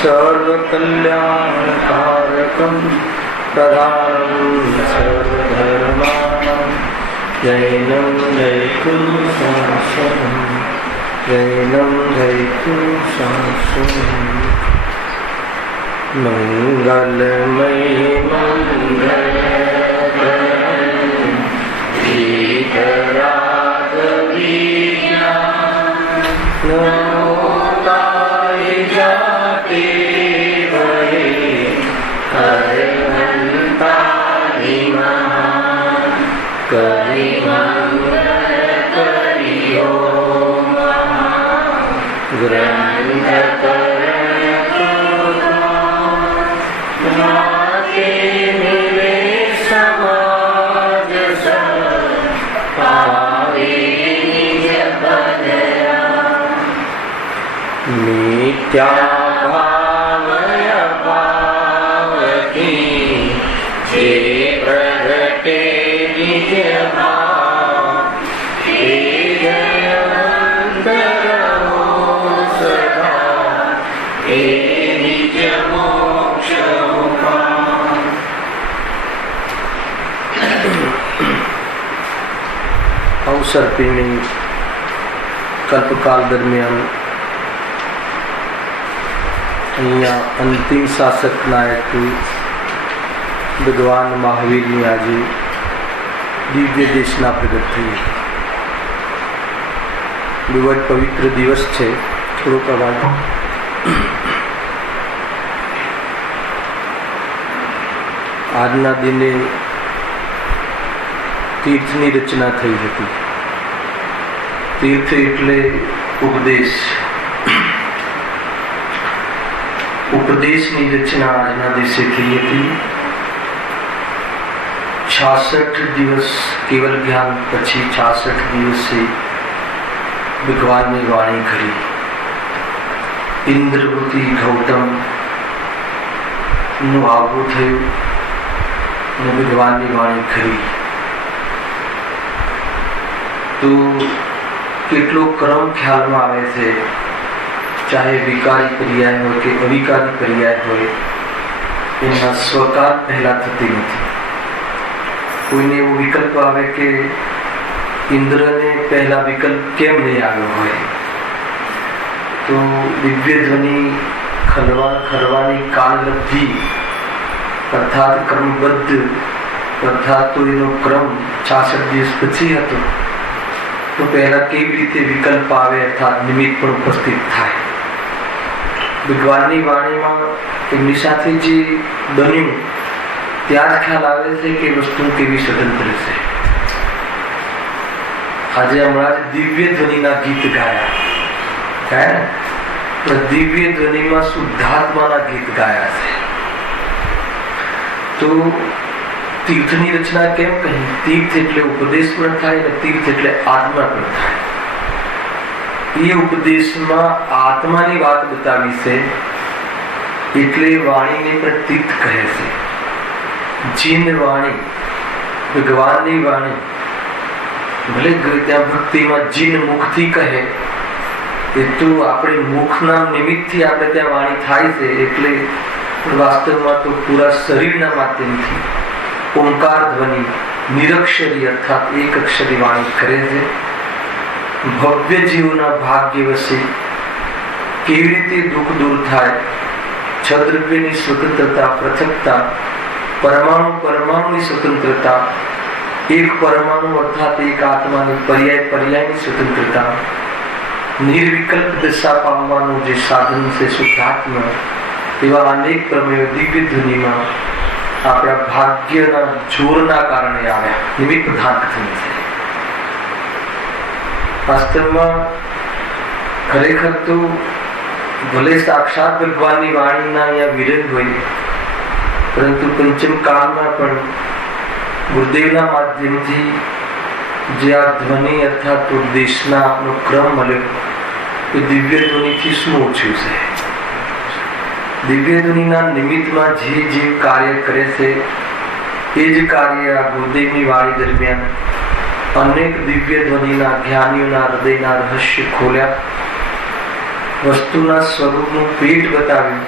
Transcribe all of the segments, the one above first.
सर्वकल्याणकारकं प्रधानं सर्वधर्माणां जैनं जयतु शाश्वतं जैनं जयतु शाश्वतं मंगलमयी मंगलकरं नमोताय जाते वै हरहन्ताय महान् करिमंगल करियो ग्रंथकरण मिले समाज पावे निज बदरा मिथ्या भावय भावती जे प्रगटे निज भाव हे जयवंत रहो सदा हे निज मोक्ष उपाय। अवसर पीने कल्पकाल दरमियान અહીંયા અંતિમ શાસક નાયક ભગવાન મહાવીરની આજે દિવ્ય દેશના પ્રગટ થઈ. બહુ જ પવિત્ર દિવસ છે. થોડોક અવાજ. આજના દિને તીર્થની રચના થઈ હતી. તીર્થ એટલે ઉપદેશ. ઉપદેશની રચના આજના દિવસે થઈ હતી. 66 દિવસ કેવલ જ્ઞાન પછી 66 દિવસે ભગવાનની વાણી કરી. ઇન્દ્રવતી ગૌતમ નું આગવું થયું અને ભગવાનની વાણી કરી. તો કેટલો ક્રમ ખ્યાલમાં આવે છે. ચાહે વિકારી પર્યાય હોય કે અવિકારી પર્યાય હોય, એના સ્વકાર પહેલા થતી નથી. કોઈને એવો વિકલ્પ આવે કે ઇન્દ્રને પહેલા વિકલ્પ કેમ નહીં આવ્યો હોય, તો દિવ્ય ધ્વનિ ખરવાની કાલલબ્ધિ અર્થાત ક્રમબદ્ધ અર્થાત તો એનો ક્રમ 66 દિવસ પછી હતો, તો પહેલા કેવી રીતે વિકલ્પ આવે અર્થાત નિમિત્ત પણ ઉપસ્થિત થાય. ભગવાનની વાણીમાં એમની સાથે જે બન્યું ત્યાં જ ખ્યાલ આવે છે કે વસ્તુ કેવી સ્વતંત્ર છે. આજે હમણાં જ દિવ્ય ધ્વનિના ગીત ગાયા, પણ દિવ્ય ધ્વનિમાં શુદ્ધાત્માના ગીત ગાયા છે. તો તીર્થની રચના કેમ કહી? તીર્થ એટલે ઉપદેશ પણ થાય અને તીર્થ એટલે આત્મા પણ થાય. એ ઉપદેશમાં આત્માની વાત બતાવી છે એટલે વાણીને પણ તીર્થ કહે છે. જીન વાણી, ભગવાનની વાણી, ભલે ત્યાં ભક્તિમાં જીન મુખથી કહે, એ તો આપણે મુખના નિમિત્તથી આપણે ત્યાં વાણી થાય છે, એટલે વાસ્તવમાં તો પૂરા શરીરના માધ્યમથી ઓમકાર ધ્વનિ નિરક્ષરી અર્થાત એક અક્ષરી વાણી કરે છે. ભવ્ય જીવના ભાગ્ય વસે કેવી રીતે દુઃખ દૂર થાય, છદ્રવ્યની સ્વતંત્રતા, પૃથકતા, પરમાણુની સ્વતંત્રતા, એક પરમાણુ અર્થાત એક આત્માની પર્યાયની સ્વતંત્રતા, નિર્વિકલ્પ દશા પામવાનું જે સાધન છે શુદ્ધાત્મા, એવા અનેક પ્રમેયો દિવ્ય ધ્વનિમાં આપણા ભાગ્યના જોરના કારણે આવ્યા, નિમિત્ત પ્રધાન કથન છે. વાસ્તવમાં ખરેખર તો ભલે સાક્ષાત ભગવાનની વાણીના અહીંયા વિરહ હોય, પરંતુ પંચમ કાળમાં પણ ગુરુદેવના માધ્યમથી જે આ ધ્વનિ અર્થાત ઉપદેશના ક્રમ મળ્યો, એ દિવ્ય ધ્વનિથી શું ઓછું છે? દિવ્ય ધ્વનિના નિમિત્તમાં જે કાર્ય કરે છે એ જ કાર્ય આ ગુરુદેવની વાણી દરમિયાન અનેક દિવ્ય ધ્વનિના જ્ઞાનીઓના હૃદયના રહસ્ય ખોલ્યા વસ્તુના સ્વરૂપનું પેટ બતાવ્યું,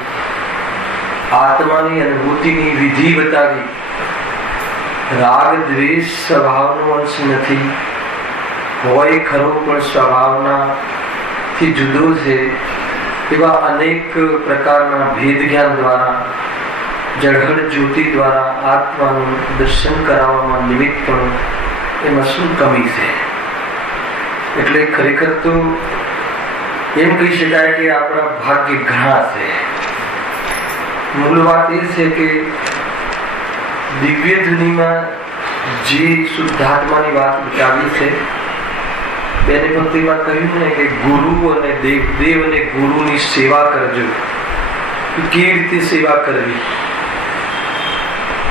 આત્માની અનુભૂતિની વિધિ બતાવી, રાગ દ્વેષ સ્વભાવનો અંશ નથી, હોય ખરો પણ સ્વભાવનાથી જુદો છે, એવા અનેક પ્રકારના ભેદ જ્ઞાન દ્વારા, જળહળ જ્યોતિ દ્વારા આત્માનું દર્શન કરાવવામાં નિમિત્ત પણ એમાં શું કમી છે? એટલે ખરેખર તો એમ કહી શકાય કે આપણા ભાગ્ય ઘણા છે. મૂળ વાત એ છે કે દિવ્ય ધ્વનિમાં જે શુદ્ધાત્માની વાત બતાવી છે, બેની ભક્તિમાં કહ્યું ને કે ગુરુ અને દેવ અને ગુરુની સેવા કરજો. કેવી રીતે સેવા કરવી?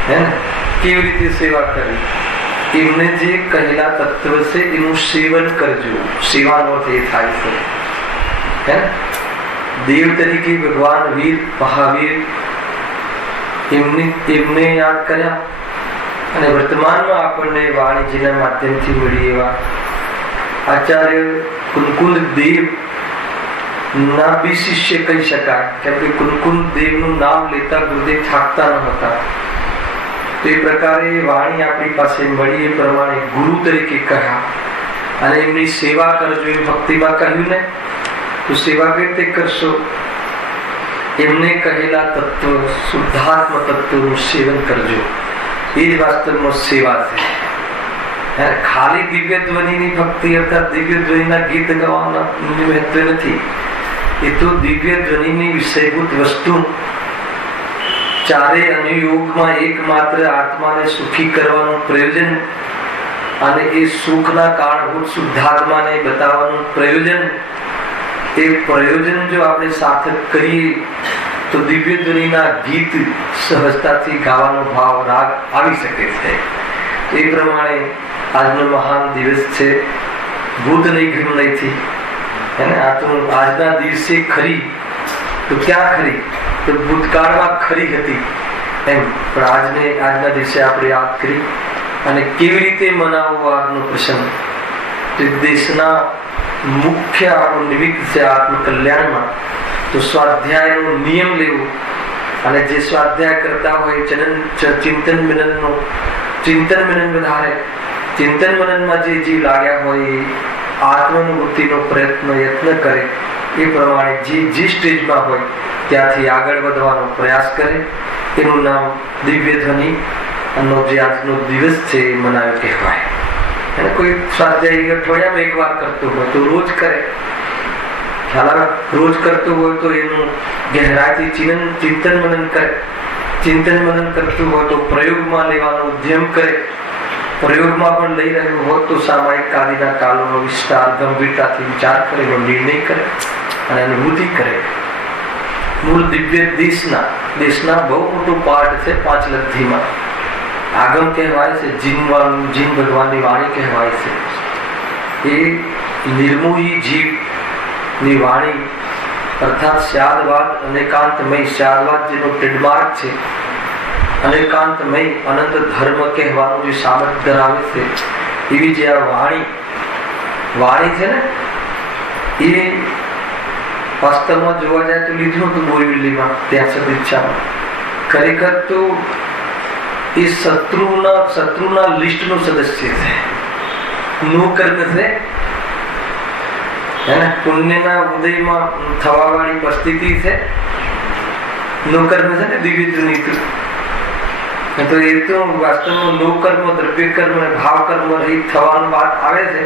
હે ને, કેવી રીતે સેવા કરવી? એમને જે કહેલા તત્વ છે એનું સેવન કરજો. સેવાનો અર્થ એ થાય છે. હે, દેવ તરીકે ભગવાન વીર મહાવીર એમને યાદ કર્યા, અને વર્તમાનમાં આપણને વાણીજીના માધ્યમથી મળી એવા આચાર્ય કુલકુલ દેવ ના બી શિષ્ય કહી શકાય, કેમ કે કુલકુલ દેવનું નામ લેતા ગુરુદેવ થાકતા ન હતા. તો એ પ્રકારે વાણી આપણી પાસે મળી, એ પ્રમાણે ગુરુ તરીકે કહ્યા, અને એમની સેવા કરજો એ ભક્તિમાં કહ્યું ને. તો સેવા કેવી રીતે કરશો? એમને કહેલા તત્વ, શુદ્ધાત્મ તત્વનું સેવન કરજો. એ જ વાસ્તવમાં સેવા છે. ખાલી દિવ્ય ધ્વનિની ભક્તિ અર્થાત દિવ્ય ધ્વનિના ગીત ગાવાના મહત્વ નથી. એ તો દિવ્ય ધ્વનિની વિષયભૂત વસ્તુ ચારે અનુયોગમાં એકમાત્ર આત્માને સુખી કરવાનું પ્રયોજન, અને એ સુખના કારણભૂત શુદ્ધાત્માને બતાવવાનું પ્રયોજન. એ પ્રયોજન જો આપણે સાર્થક કરીએ તો દિવ્ય ધ્વનિના ગીત સહજતાથી ગાવાનો ભાવ રાગ આવી શકે છે. એ પ્રમાણે આજનો મહાન દિવસ છે ભૂત નહીં નહીંથી. આ તો આજના દિવસે ખરી તો ક્યાં ખરી? તો ભૂતકાળમાં ખરી હતી એમ. પણ આજના દિવસે આપણે યાદ કરી અને કેવી રીતે મનાવવો આજનો પ્રસંગ. દેશના મુખ્ય આપણું નિમિત્ત છે આત્મકલ્યાણમાં. તો સ્વાધ્યાયનો નિયમ લેવો, અને જે સ્વાધ્યાય કરતા હોય ચિંતન મનન વધારે, ચિંતન મનનમાં જે જીવ લાગ્યા હોય એ આત્માનુભૂતિનો યત્ન કરે. એ પ્રમાણે જે સ્ટેજમાં હોય ત્યાંથી આગળ વધવાનો પ્રયાસ કરે. એનું નામ દિવ્ય ધ્વનિ નો જે આજનો દિવસ છે એ મનાવ્યો કહેવાય. અને કોઈ સ્વાધ્યાય અઠવાડિયામાં એક વાર કરતો હોય તો રોજ કરે. રોજ કરતો હોય તો એનું ગહેરાઈથી ચિંતન મનન કરે. ચિંતન મનન કરતું હોય તો પ્રયોગમાં લેવાનો ઉદ્યમ કરે. પ્રયોગમાં પણ લઈ રહ્યું હોત તો સામાયિક આદિના કાલોનો વિસ્તાર ગંભીરતાથી વિચાર કરે, નિર્ણય કરે અને અનુભૂતિ કરે. મૂળ દિવ્ય દેશના બહુ મોટો પાઠ છે પાંચલબ્ધીમાં. આગમ કહેવાય છે, જીન ભગવાનની વાણી કહેવાય છે. એ નિર્મોહી જીવની વાણી અર્થાત સ્યાદવાદ, અનેકાંતમય. સ્યાદવાદ જેનો ટ્રેડમાર્ક છે, અનેકાંતમય અનંત ધર્મ કહેવાનું જે સામર્થ્ય ધરાવે છે, એવી જે આ વાણી છે ને, એ વાસ્તવમાં જોવા જાય તો લીધું હતું બોરીવલીમાં, ત્યાં સદીચ્છામાં. ખરેખર તો એ શત્રુના લિસ્ટનું સદસ્ય છે. નો કર્મ છે, પુણ્યના ઉદયમાં થવા વાળી પરિસ્થિતિ છે. નો કર્મ છે ને દિવ્ય ધ્વનિ. તો એ તો વાસ્તવમાં નો કર્મ, દ્રવ્ય કર્મ અને ભાવ કર્મ રહિત થવાની વાત આવે છે.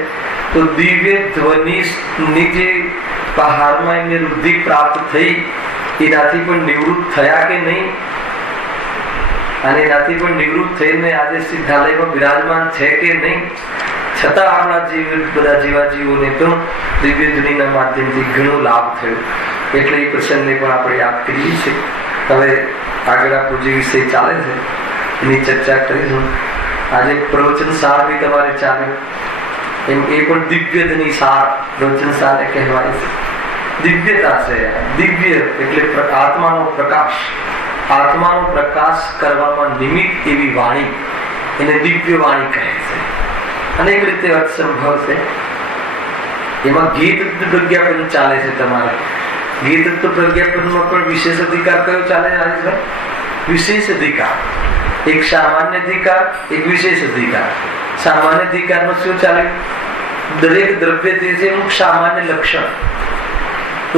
તો દિવ્ય ધ્વનિની જે પહાડમાં એમને વૃદ્ધિ પ્રાપ્ત થઈ, એનાથી પણ નિવૃત્ત થયા કે નહીં? અને એનાથી પણ નિવૃત્ત થઈને આજે સિદ્ધાલયમાં બિરાજમાન છે કે નહીં? છતાં આપણા બધા જેવા જીવોને તો દિવ્ય ધ્વનિના માધ્યમથી ઘણો લાભ થયો. એટલે એ પ્રસંગને પણ આપણે યાદ કરીએ છીએ. હવે આગળ આપણું જે વિષય ચાલે છે એની ચર્ચા કરીશું. આજે પ્રવચન સાર બી તમારે ચાલે એમ, એ પણ દિવ્ય ધ્વનિ સાર પ્રવચન સાર કહેવાય છે. દિવ્યતા છે. દિવ્ય એટલે આત્માનો પ્રકાશ. આત્માનો પ્રકાશ કરવામાં નિમિત્ત એવી વાણી, એને દિવ્ય વાણી કહે છે. અનેક રીતે અર્થ સંભવ છે. એમાં ગીત પ્રજ્ઞાપન ચાલે છે તમારે. ગીત તત્વ પ્રજ્ઞાપનમાં પણ વિશેષ અધિકાર કયો ચાલે રાજેશભાઈ? વિશેષ અધિકાર. એક સામાન્ય અધિકાર, એક વિશેષ અધિકાર. સામાન્ય અધિકારમાં શું ચાલે? દરેક દ્રવ્ય જે છે એનું સામાન્ય લક્ષણ,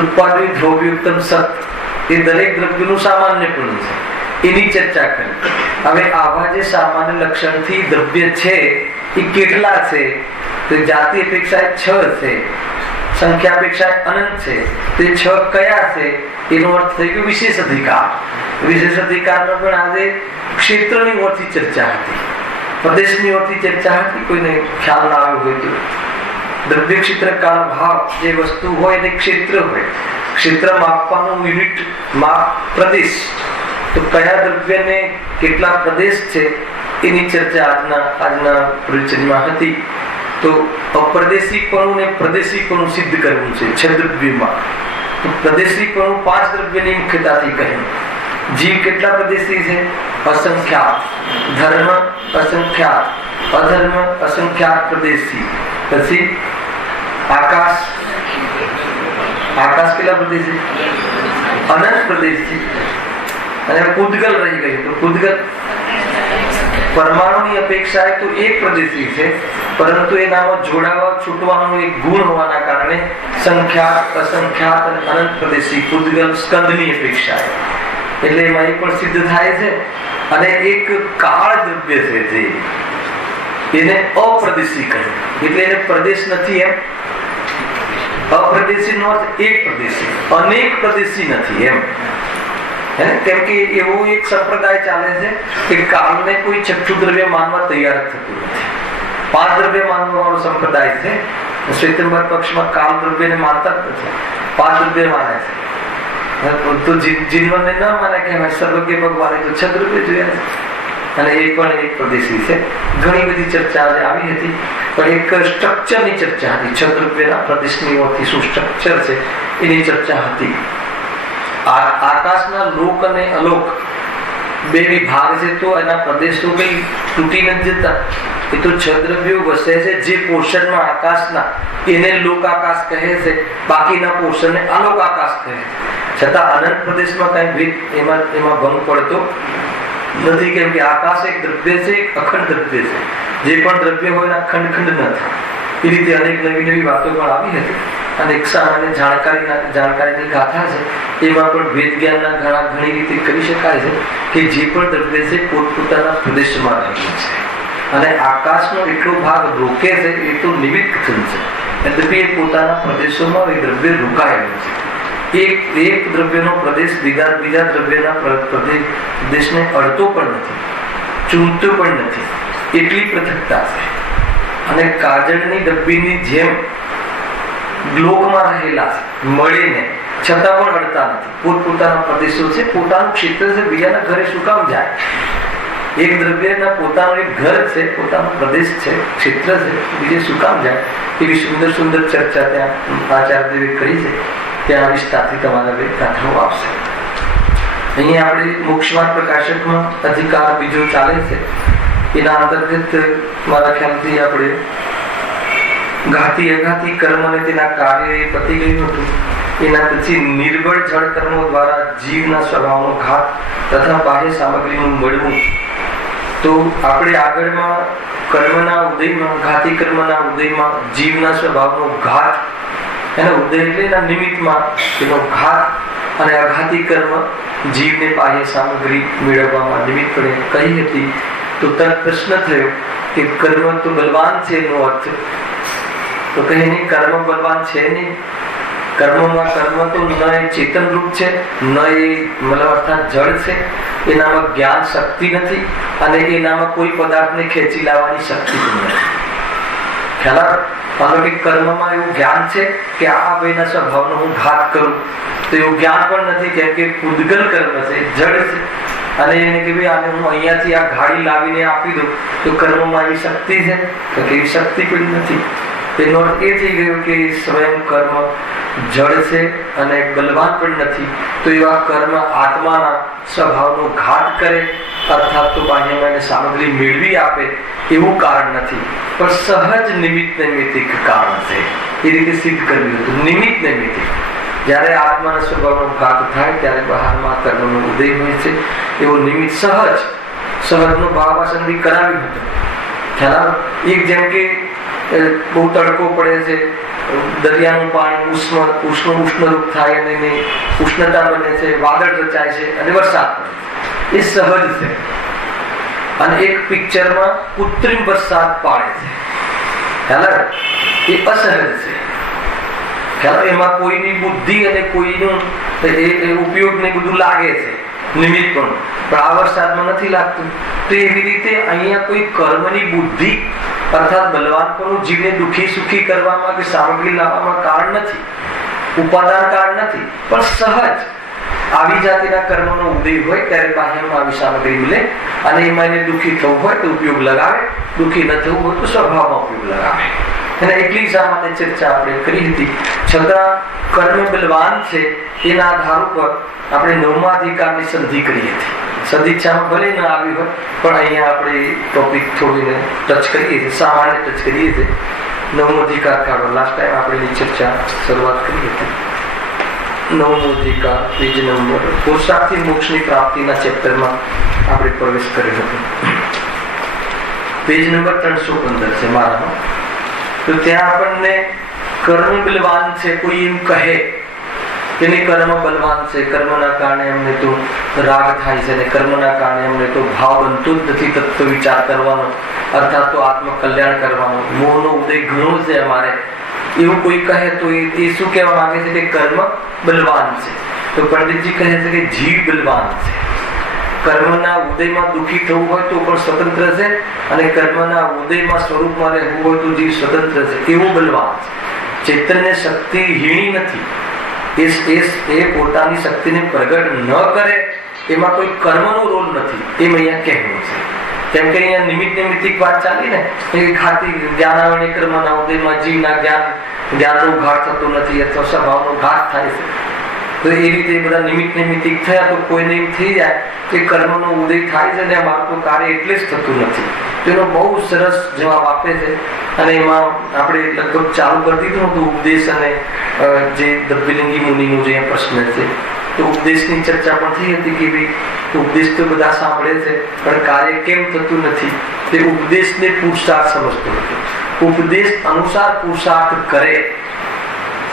ઉત્પાદિત દ્રવ્યોત્તમ સત, એ દરેક દ્રવ્યનું સામાન્યપણું છે, એની ચર્ચા કરી. હવે આવા જે સામાન્ય લક્ષણથી દ્રવ્ય છે એ કેટલા છે? તો જાતિ અપેક્ષા 6 છે, સંખ્યા અપેક્ષા અનંત છે. તે 6 કયા છે? એનો અર્થ થઈ ગયો વિશેષ અધિકાર. વિશેષ અધિકારમાં પણ આજે ક્ષેત્રની ઓરથી ચર્ચા હતી, પ્રદેશની ઓરથી ચર્ચા હતી. કોઈને ખ્યાલ ના આવ્યો હોય તો દ્રવ્ય ક્ષેત્ર કાળ ભાવ જે વસ્તુ હોય એને ક્ષેત્ર હોય. ક્ષેત્ર માપવાનું યુનિટ માપ પ્રદેશ. તો કયા દ્રવ્યને કેટલા પ્રદેશ છે એની ચર્ચા આજના પરિચયમાં હતી. તો અપ્રદેશીપણું ને પ્રદેશીપણું સિદ્ધ કરવું છે 6 દ્રવ્યમાં. તો પ્રદેશીપણું 5 દ્રવ્યની મુખ્યતાથી કહ્યું. જીવ કેટલા પ્રદેશી છે? અસંખ્યાત. ધર્મ અસંખ્યાત, અધર્મ અસંખ્યાત પ્રદેશી. પછી આકાશ કેટલા પ્રદેશી? અનંત પ્રદેશી. અને પૂતગલ રહી ગયું. તો પૂતગલ પરમાણુની અપેક્ષાએ તો એક પ્રદેશી છે, પરંતુ એનામાં જોડાવા છૂટવાનો એક ગુણ હોવાના કારણે સંખ્યાત, અસંખ્યાત અને અનંત પ્રદેશી પૂતગલ સ્કંદની અપેક્ષાએ, એટલે એમાં એ પણ સિદ્ધ થાય છે. અને એક કાળ દ્રવ્ય છે જે એને અપ્રદેશી કહ્યું, એટલે એને પ્રદેશ નથી. એમ અપ્રદેશી નો અર્થ એક પ્રદેશી, અનેક પ્રદેશી નથી એમ. કેમ કે એવો એક સંપ્રદાય ચાલે છે કે કાળને કોઈ છઠ્ઠું દ્રવ્ય માનવા તૈયાર થતું નથી. 5 દ્રવ્ય માનવા વાળો સંપ્રદાય છે. શ્વેતાંબર પક્ષમાં કાળ દ્રવ્યને માનતા જ નથી, 5 દ્રવ્ય માને છે. તો જીવનને ન માને કે સર્વજ્ઞ ભગવાને તો 6 દ્રવ્ય જોયા છે, અને એ પણ એક પ્રદેશી છે. ઘણી બધી ચર્ચા આવી હતી, પણ એક સ્ટ્રક્ચરની ચર્ચા હતી. 6 દ્રવ્યના પ્રદેશની ઓરથી શું સ્ટ્રક્ચર છે એની ચર્ચા હતી. આકાશના લોક અને અલોક 2 વિભાગ છે, તો એના પ્રદેશ તો કઈ તૂટી નથી જતા. એ તો 6 દ્રવ્યો વસે છે. જે પોર્શનમાં આકાશના એને લોક આકાશ કહે છે, બાકીના પોર્શનને અલોક આકાશ કહે છે. છતાં અનંત પ્રદેશમાં કઈ ભેદ એમાં ભંગ પડતો નથી, કેમ કે આકાશ એક દ્રવ્ય છે, એક અખંડ દ્રવ્ય છે. જે પણ દ્રવ્ય હોય એના ખંડ ન થાય. એ રીતે અનેક નવી વાતો પણ આવી હતી. અને એક સામાન્ય જાણકારીની ગાથા છે, એમાં પણ વેદ જ્ઞાનના ઘણી રીતે કરી શકાય છે કે જે પણ દ્રવ્ય છે પોતપોતાના પ્રદેશમાં રહેલું છે. અને આકાશનો એટલો ભાગ રોકે છે એ તો નિમિત્ત કથન છે, એટલે એ પોતાના પ્રદેશોમાં એ દ્રવ્ય રોકાયેલું છે. એક દ્રવ્યનો પ્રદેશ બીજા દ્રવ્યના પ્રદેશને અડતો પણ નથી, ચૂંટતો પણ નથી, એટલી પૃથકતા છે. અને કાજળની ડબ્બીની જેમ ગ્લોકમાં રહેલા છે, મળીને છતાં પણ અડતા નથી. પોતપોતાના પ્રદેશો છે, પોતાનું ક્ષેત્ર છે, બીજાના ઘરે શું કામ જાય? એક દ્રવ્યના પોતાનું એક ઘર છે, પોતાનો પ્રદેશ છે, ક્ષેત્ર છે, બીજે શું કામ જાય? એવી સુંદર ચર્ચા ત્યાં આચાર્યદેવે કરી છે. ત્યાં વિસ્તારથી તમારા બે ગાથાઓ આવશે. અહીંયા આપણે મોક્ષમાર્ગ પ્રકાશકમાં અધિકાર બીજો ચાલે છે. એના અંતર્ગત મારા ખ્યાલથી આપણે ઘાતી અઘાતી કર્મ અને તેના કાર્ય એ પતી ગયું હતું. એના પછી નિર્બળ જળ કર્મો દ્વારા જીવના સ્વભાવનો ઘાત તથા બાહ્ય સામગ્રીનું મળવું. તો આપણે આગળમાં કર્મના ઉદયમાં, ઘાતી કર્મના ઉદયમાં જીવના સ્વભાવનો ઘાત, એના ઉદય એટલે એના નિમિત્તમાં એનો ઘાત, અને અઘાતી કર્મ જીવને બાહ્ય સામગ્રી મેળવવામાં નિમિત્તપણે કહી હતી. તો તરત પ્રશ્ન થયો કે કર્મ તો બલવાન છે, એનો અર્થ તો કહે નહીં, કર્મ બલવાન છે નહીં. કર્મ તો ન એ ચેતન રૂપ છે, ન એ મતલબ અર્થાત જળ છે. એનામાં જ્ઞાન શક્તિ નથી, અને એનામાં કોઈ પદાર્થને ખેંચી લાવવાની શક્તિ પણ નથી. ખ્યાલ માનો કે કર્મમાં એવું જ્ઞાન છે કે આ બેના સ્વભાવનો હું ઘાત કરું, તો એવું જ્ઞાન પણ નથી, કેમ કે પૂદગલ કર્મ છે, જળ છે. અને એને કે ભાઈ આને હું અહીંયાથી આ ગાડી લાવીને આપી દઉં તો કર્મમાં એવી શક્તિ છે, તો એવી શક્તિ પણ નથી. એનો અર્થ એ થઈ ગયો કે સ્વયં કર્મ જળ છે અને બલવાન પણ નથી. તો એવા કર્મ આત્માના સ્વભાવનો ઘાત કરે, અર્થાત તો બાહ્યમાં સામગ્રી મેળવી આપે એવું કારણ નથી, પણ સહજ નિમિત્ત નૈમિતિક કારણ છે. એ રીતે સિદ્ધ કર્યું હતું. નિમિત્ત નૈમિતિક જ્યારે આત્માના સ્વભાવનો ઘાત થાય ત્યારે બહારમાં કર્મનો ઉદય હોય છે. એવો નિમિત્ત સહજનો ભાવ આ સંધિ કરાવી હતો. ખ્યાલ એક જેમ કે બહુ તડકો પડે છે, દરિયાનું પાણી ઉષ્ણરૂપ થાય અને ઉષ્ણતા બને છે, વાદળ રચાય છે અને વરસાદ પડે છે. એ સહજ છે. અને એક પિક્ચરમાં કૃત્રિમ વરસાદ પાડે છે, ખ્યાલ એ અસહજ છે. ખ્યાલ એમાં કોઈની બુદ્ધિ અને કોઈનું ઉપયોગ ને બધું લાગે છે, નિમિત્ત પણ આ વરસાદમાં નથી લાગતું. તો એવી રીતે અહીંયા કોઈ કર્મની બુદ્ધિ અર્થાત બલવાનપણું જીવને દુઃખી સુખી કરવામાં કે સામગ્રી લાવવામાં કારણ નથી, ઉપાદાન કારણ નથી, પણ સહજ આવી જાતિના કર્મનો ઉદય હોય ત્યારે બાહ્યમાં આવી સામગ્રી મળે અને એમાં એને દુઃખી થવું હોય તો ઉપયોગ લગાવે, દુઃખી ન થવું હોય તો સ્વભાવમાં ઉપયોગ લગાવે. અને એટલી સામાન્ય ચર્ચા આપણે કરી હતી. છતાં કર્મ બલવાન છે એના આધાર ઉપર આપણે 9મા અધિકારની સંધિ કરી હતી. સદિચ્છામાં ભલે ન આવી હોય પણ અહીંયા આપણે ટોપિક થોડીને ટચ કરીએ છીએ, સામાન્ય ટચ કરીએ છીએ. 9મો અધિકાર કાઢો. લાસ્ટ ટાઈમ આપણે ચર્ચા શરૂઆત કરી હતી. 9મો અધિકાર પેજ નંબર પુરુષાર્થી મોક્ષની પ્રાપ્તિના ચેપ્ટરમાં આપણે પ્રવેશ કર્યો હતો. પેજ નંબર 315 છે મારામાં. તો ત્યાં આપણને કર્મ બલવાન છે કોઈ એમ કહે કે નહીં કર્મ બલવાન છે, કર્મના કારણે અમને તો રાગ થાય છે અને કર્મના કારણે અમને તો ભાવ બનતો જ નથી તત્વ વિચાર કરવાનો, અર્થાત તો આત્મકલ્યાણ કરવાનો, મોહનો ઉદય ઘણો છે અમારે, એવું કોઈ કહે તો એ શું કહેવા માંગે છે કે કર્મ બલવાન છે. તો પંડિતજી કહે છે કે જીવ બલવાન છે. કર્મના ઉદયમાં દુઃખી થવું હોય તો પણ સ્વતંત્ર છે અને કર્મના ઉદયમાં સ્વરૂપમાં રહેવું હોય તો જીવ સ્વતંત્ર છે, એવું બલવાન છે. ચૈતન્ય શક્તિ હીણી નથી. એ પોતાની શક્તિને પ્રગટ ન કરે એમાં કોઈ કર્મનો રોલ નથી, એમ અહીંયા કહેવું છે. કેમ કે અહીંયા નિમિત્તિક વાત ચાલી ને એ ખાતી જ્ઞાનાવણી કર્મના ઉદયમાં જીવના જ્ઞાનનો ઘાટ થતો નથી અથવા સ્વભાવનો ઘાટ થાય છે. તો એ રીતે બધા નિમિત્તિક થયા તો કોઈને એમ થઈ જાય કે કર્મનો ઉદય થાય છે ને અમારું તો કાર્ય એટલે જ થતું નથી. તેનો બહુ સરસ જવાબ આપે છે અને એમાં આપણે લગભગ ચાલુ કરી દીધું હતું ઉપદેશ અને જે દ્રવ્યલિંગી મુનિનો જે પ્રશ્ન છે. તો ઉપદેશની ચર્ચા પણ થઈ હતી કે ભાઈ ઉપદેશ તો બધા સાંભળે છે પણ કાર્ય કેમ થતું નથી. તે ઉપદેશને પુરુષાર્થ સમજતો નથી. ઉપદેશ અનુસાર પુરુષાર્થ કરે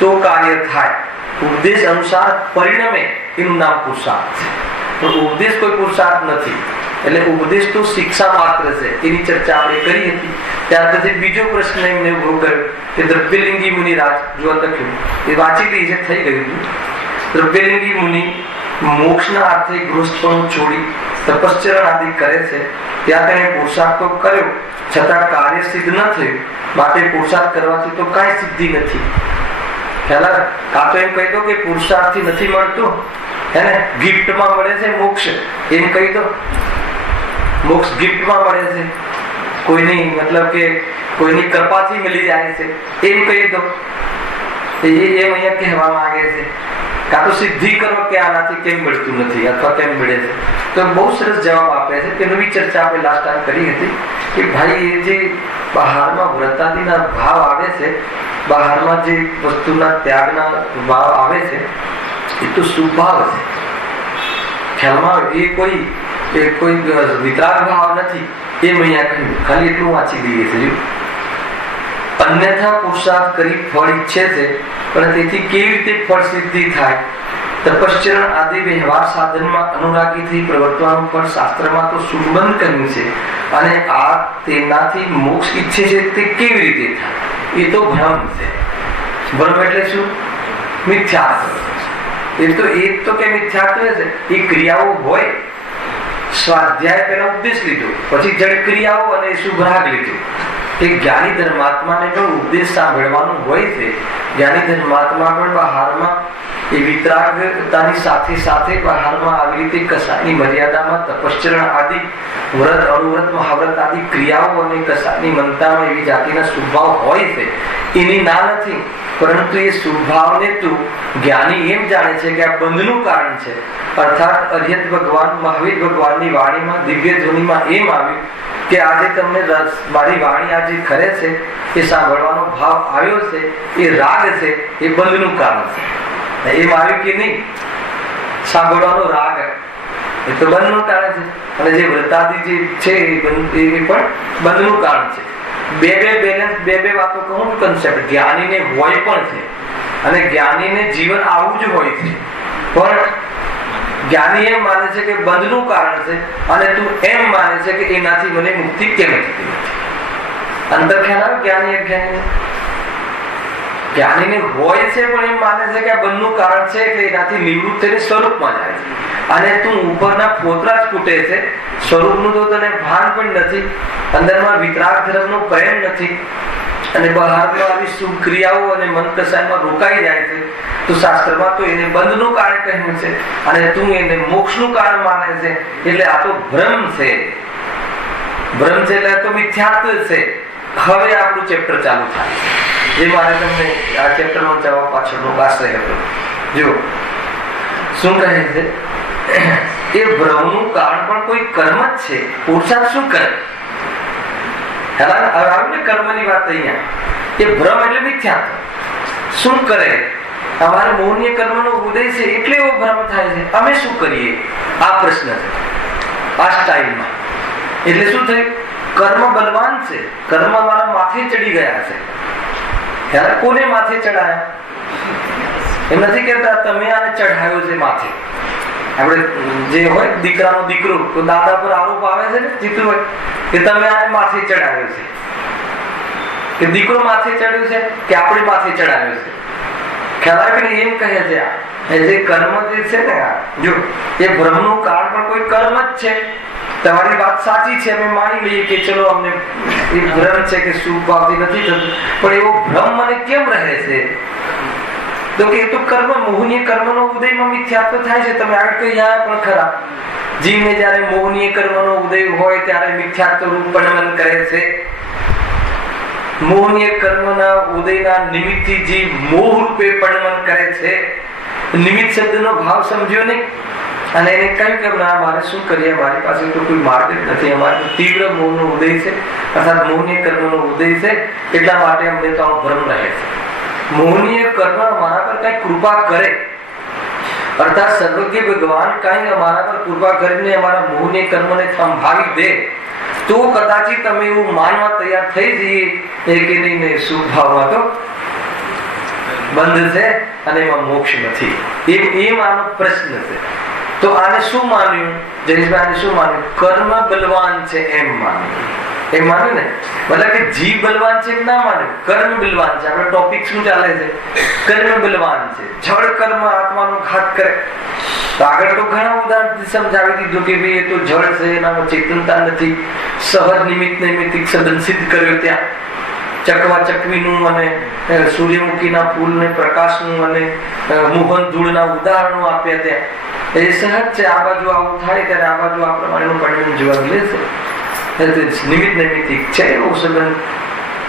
તો કાર્ય થાય. ઉપદેશ અનુસાર પરિણમે એનું નામ પુરુષાર્થ છે. પણ ઉપદેશ કોઈ પુરુષાર્થ નથી. એટલે ઉપદેશ તો શિક્ષા માત્ર છે. એની ચર્ચા આપણે કરી હતી. ત્યાર પછી બીજો પ્રશ્ન એમને ઉભો કર્યો કે દ્રવ્યલિંગી મુનિરાજ જો લખ્યું એ વાંચી રહી છે, થઈ ગયું હતું. દ્રવ્યલિંગી મુનિ મોક્ષના અર્થે ગૃહસ્થપણું છોડી તપશ્ચરણ આદિ કરે છે. ત્યાં તેણે પુરુષાર્થ તો કર્યો છતાં કાર્ય સિદ્ધ ન થયું. માટે પુરુષાર્થ કરવાથી તો કાંઈ સિદ્ધિ નથી. ખ્યાલ કાં તો એમ કહી દો કે પુરુષાર્થથી નથી મળતું, હે ને, ગિફ્ટમાં મળે છે મોક્ષ, એમ કહી દો. મોક્ષ ગિફ્ટમાં મળે છે, કોઈની મતલબ કે કોઈની કૃપાથી મળી જાય છે, એમ કહી દો. એમ અહીંયા કહેવા માંગે છે. કાં તો સિદ્ધિ કરો કે આનાથી કેમ મળતું નથી અથવા કેમ મળે છે. તો બહુ સરસ જવાબ આપે છે. તેની બી ચર્ચા આપણે લાસ્ટ ટાઈમ કરી હતી કે ભાઈ એ જે બહારમાં વ્રતાદિના ભાવ આવે છે, બહારમાં જે વસ્તુના ત્યાગના ભાવ આવે છે એ તો સ્વભાવ છે. ખ્યાલમાં એ કોઈ વિતરાગ ભાવ નથી. એમ અહીંયા કહ્યું. ખાલી એટલું વાંચી દઈએ છીએ. અન્યથા પુરુષાર્થ કરી ફળ ઈચ્છે છે પણ તેથી કેવી રીતે ફળ સિદ્ધિ થાય? તપશ્ચરણ આદિ વ્યવહાર સાધનમાં અનુરાગી થઈ પ્રવર્તવાનું ફળ શાસ્ત્રમાં તો સુબંધ કર્યું છે અને આ તેનાથી મોક્ષ ઈચ્છે છે તે કેવી રીતે થાય? એ તો ભ્રમ છે. ભ્રમ એટલે શું? મિથ્યાત્વ. એ તો કે મિથ્યાત્વ છે. એ ક્રિયાઓ હોય, સ્વાધ્યાય પહેલા ઉપદેશ લીધો, પછી જડ ક્રિયાઓ અને શુભ રાગ લીધો. એ જ્ઞાની ધર્માત્માને પણ ઉપદેશ સાંભળવાનું હોય છે. જ્ઞાની ધર્માત્મા પણ બહારમાં એ વિતરાગતાની સાથે સાથે બહારમાં આવી રીતે કસાયની મર્યાદામાં તપશ્ચરણ આદિ વ્રત અનુવ્રત મહાવ્રત આદિ ક્રિયાઓ અને કસાયની મનતામાં એવી જાતિના સ્વભાવ હોય છે. એની ના નથી, પરંતુ એ સ્વભાવને તું જ્ઞાની એમ જાણે છે કે આ બંધનું કારણ છે. અર્થાત અર્યત ભગવાન મહાવીર ભગવાનની વાણીમાં દિવ્ય ધ્વનિમાં એમ આવ્યું કે આજે તમને મારી વાણી આજે ખરે છે, એ સાંભળવાનો ભાવ આવ્યો છે, એ રાગ છે, એ બંધનું કારણ છે. એ માર્યું કે નહીં, સાંભળવાનો રાગ એ તો બંધનું કારણ છે, અને જે વ્રતાદી જે છે એ પણ બંધનું કારણ છે. બે વાતો કહું કન્સેપ્ટ. જ્ઞાનીને હોય પણ છે અને જ્ઞાનીને જીવન આવું જ હોય છે, પણ જ્ઞાની એમ માને છે કે બંધનું કારણ છે અને તું એમ માને છે કે એનાથી મને મુક્તિ કેમ થતી નથી. અંતર ખ્યાલ આવે જ્ઞાની અજ્ઞાની. જ્ઞાનીને હોય છે પણ એમ માને છે કે આ બંધનું કારણ છે એટલે એનાથી નિવૃત્ત થઈને સ્વરૂપમાં જાય છે, અને તું ઉપરના પોતરા જ કૂટે છે, સ્વરૂપનું તો તને ભાન પણ નથી, અંદરમાં વિતરાગ ધર્મનો પ્રેમ નથી, અને બહારમાં આવી શુભ ક્રિયાઓ અને મન કસાયમાં રોકાઈ જાય છે. તો શાસ્ત્રમાં તો એને બંધનું કારણ કહ્યું છે અને તું એને મોક્ષનું કારણ માને છે. એટલે આ તો ભ્રમ છે. ભ્રમ છે એટલે તો મિથ્યાત્વ છે. હવે આપણું ચેપ્ટર ચાલુ થાય છે, જે મારે તમને આ ચેપ્ટરનો જવાબ પાછળનો આશ્રય હતો. જો શું કહે છે, એ ભ્રમનું કારણ પણ કોઈ કર્મ જ છે. પુરુષાર્થ શું કરે? કર્મની વાત અહીંયા. એ ભ્રમ એટલે મિથ્યાત્વ. શું કરે? અમારે મૌન્ય કર્મનો ઉદય છે એટલે એવો ભ્રમ થાય છે. અમે શું કરીએ? આ પ્રશ્ન છે આ સ્ટાઇલમાં. એટલે શું થયું? કર્મ બલવાન છે, કર્મ મારા માથે ચડી ગયા છે. ત્યારે કોને માથે ચડાયા? એમ નથી કહેતા તમે આને ચઢાયો છે માથે. આપણે જે હોય દીકરાનો દીકરો તો દાદા પર આરોપ આવે છે ને, જીતુભાઈ, કે તમે આને માથે ચડાવ્યો છે, કે દીકરો માથે ચડ્યો છે કે આપણે માથે ચડાવ્યો છે. ખ્યાલ આવે કે એમ કહે છે આ જે કર્મ જે છે ને, જો એ ભ્રમનું કારણ પણ કોઈ કર્મ જ છે. તમારી વાત સાચી છે, અમે માની લઈએ કે ચલો અમને એ ભ્રમ છે કે સુખ ભાવથી નથી થતું, પણ એવો ભ્રમ મને કેમ રહે છે? તો કે એ તો કર્મ, મોહનીય કર્મનો ઉદયમાં મિથ્યાત્વ થાય છે. તમે આગળ કહી જાય પણ ખરા, જીવને જ્યારે મોહનીય કર્મનો ઉદય હોય ત્યારે મિથ્યાત્વ રૂપ પણમન કરે છે. મોહનીય કર્મના ઉદયના નિમિત્તથી જીવ મોહ રૂપે પણમન કરે છે. નિમિત્ત શબ્દનો ભાવ સમજ્યો નહીં, અને એને કહ્યું કે મારે શું કરીએ, મારી પાસે તો કોઈ માર્ગ જ નથી, અમારે તીવ્ર મોહનો ઉદય છે, અર્થાત મોહનીય કર્મનો ઉદય છે, એટલા માટે અમને તો ભ્રમ રહે છે. મોહનીય કર્મ અમારા પર કઈ કૃપા કરે, અર્થાત સર્વજ્ઞ ભગવાન કઈ અમારા પર કૃપા કરીને અમારા મોહનીય કર્મને સંભાળી દે તો કદાચિત તમે એવું માનવા તૈયાર થઈ જઈએ કે નહીં સુખ ભાવમાં તો બંધ છે અને એમાં મોક્ષ નથી. એમ આનો પ્રશ્ન છે. તો આને શું માન્યું જયેશભાઈ? શું માન્યું? કર્મ બલવાન છે એમ માન્યું. એમ માન્યું ને, મતલબ કે જીવ બલવાન છે એમ ના માન્યું, કર્મ બલવાન છે. આપણે ટોપિક શું ચાલે છે? કર્મ બલવાન છે. જળ કર્મ આત્માનો ઘાત કરે. તો આગળ તો ઘણા ઉદાહરણ સમજાવી દીધું કે ભાઈ એ તો જળ છે, એનામાં ચેતનતા નથી. સહજ નિમિત્ત નૈમિત્તિક સંબંધ સિદ્ધ કર્યો ત્યાં. ચકવા ચકવીનું અને સૂર્યમુખીના ફૂલને પ્રકાશનું અને મોહન ધૂળના ઉદાહરણો આપ્યા ત્યાં. એ સહજ છે. આ બાજુ આવું થાય ત્યારે આ બાજુ આ પ્રમાણેનું પરિણામ જોવા મળે છે. નિમિત્ત નૈમિત્તિક છે એવો સંબંધ.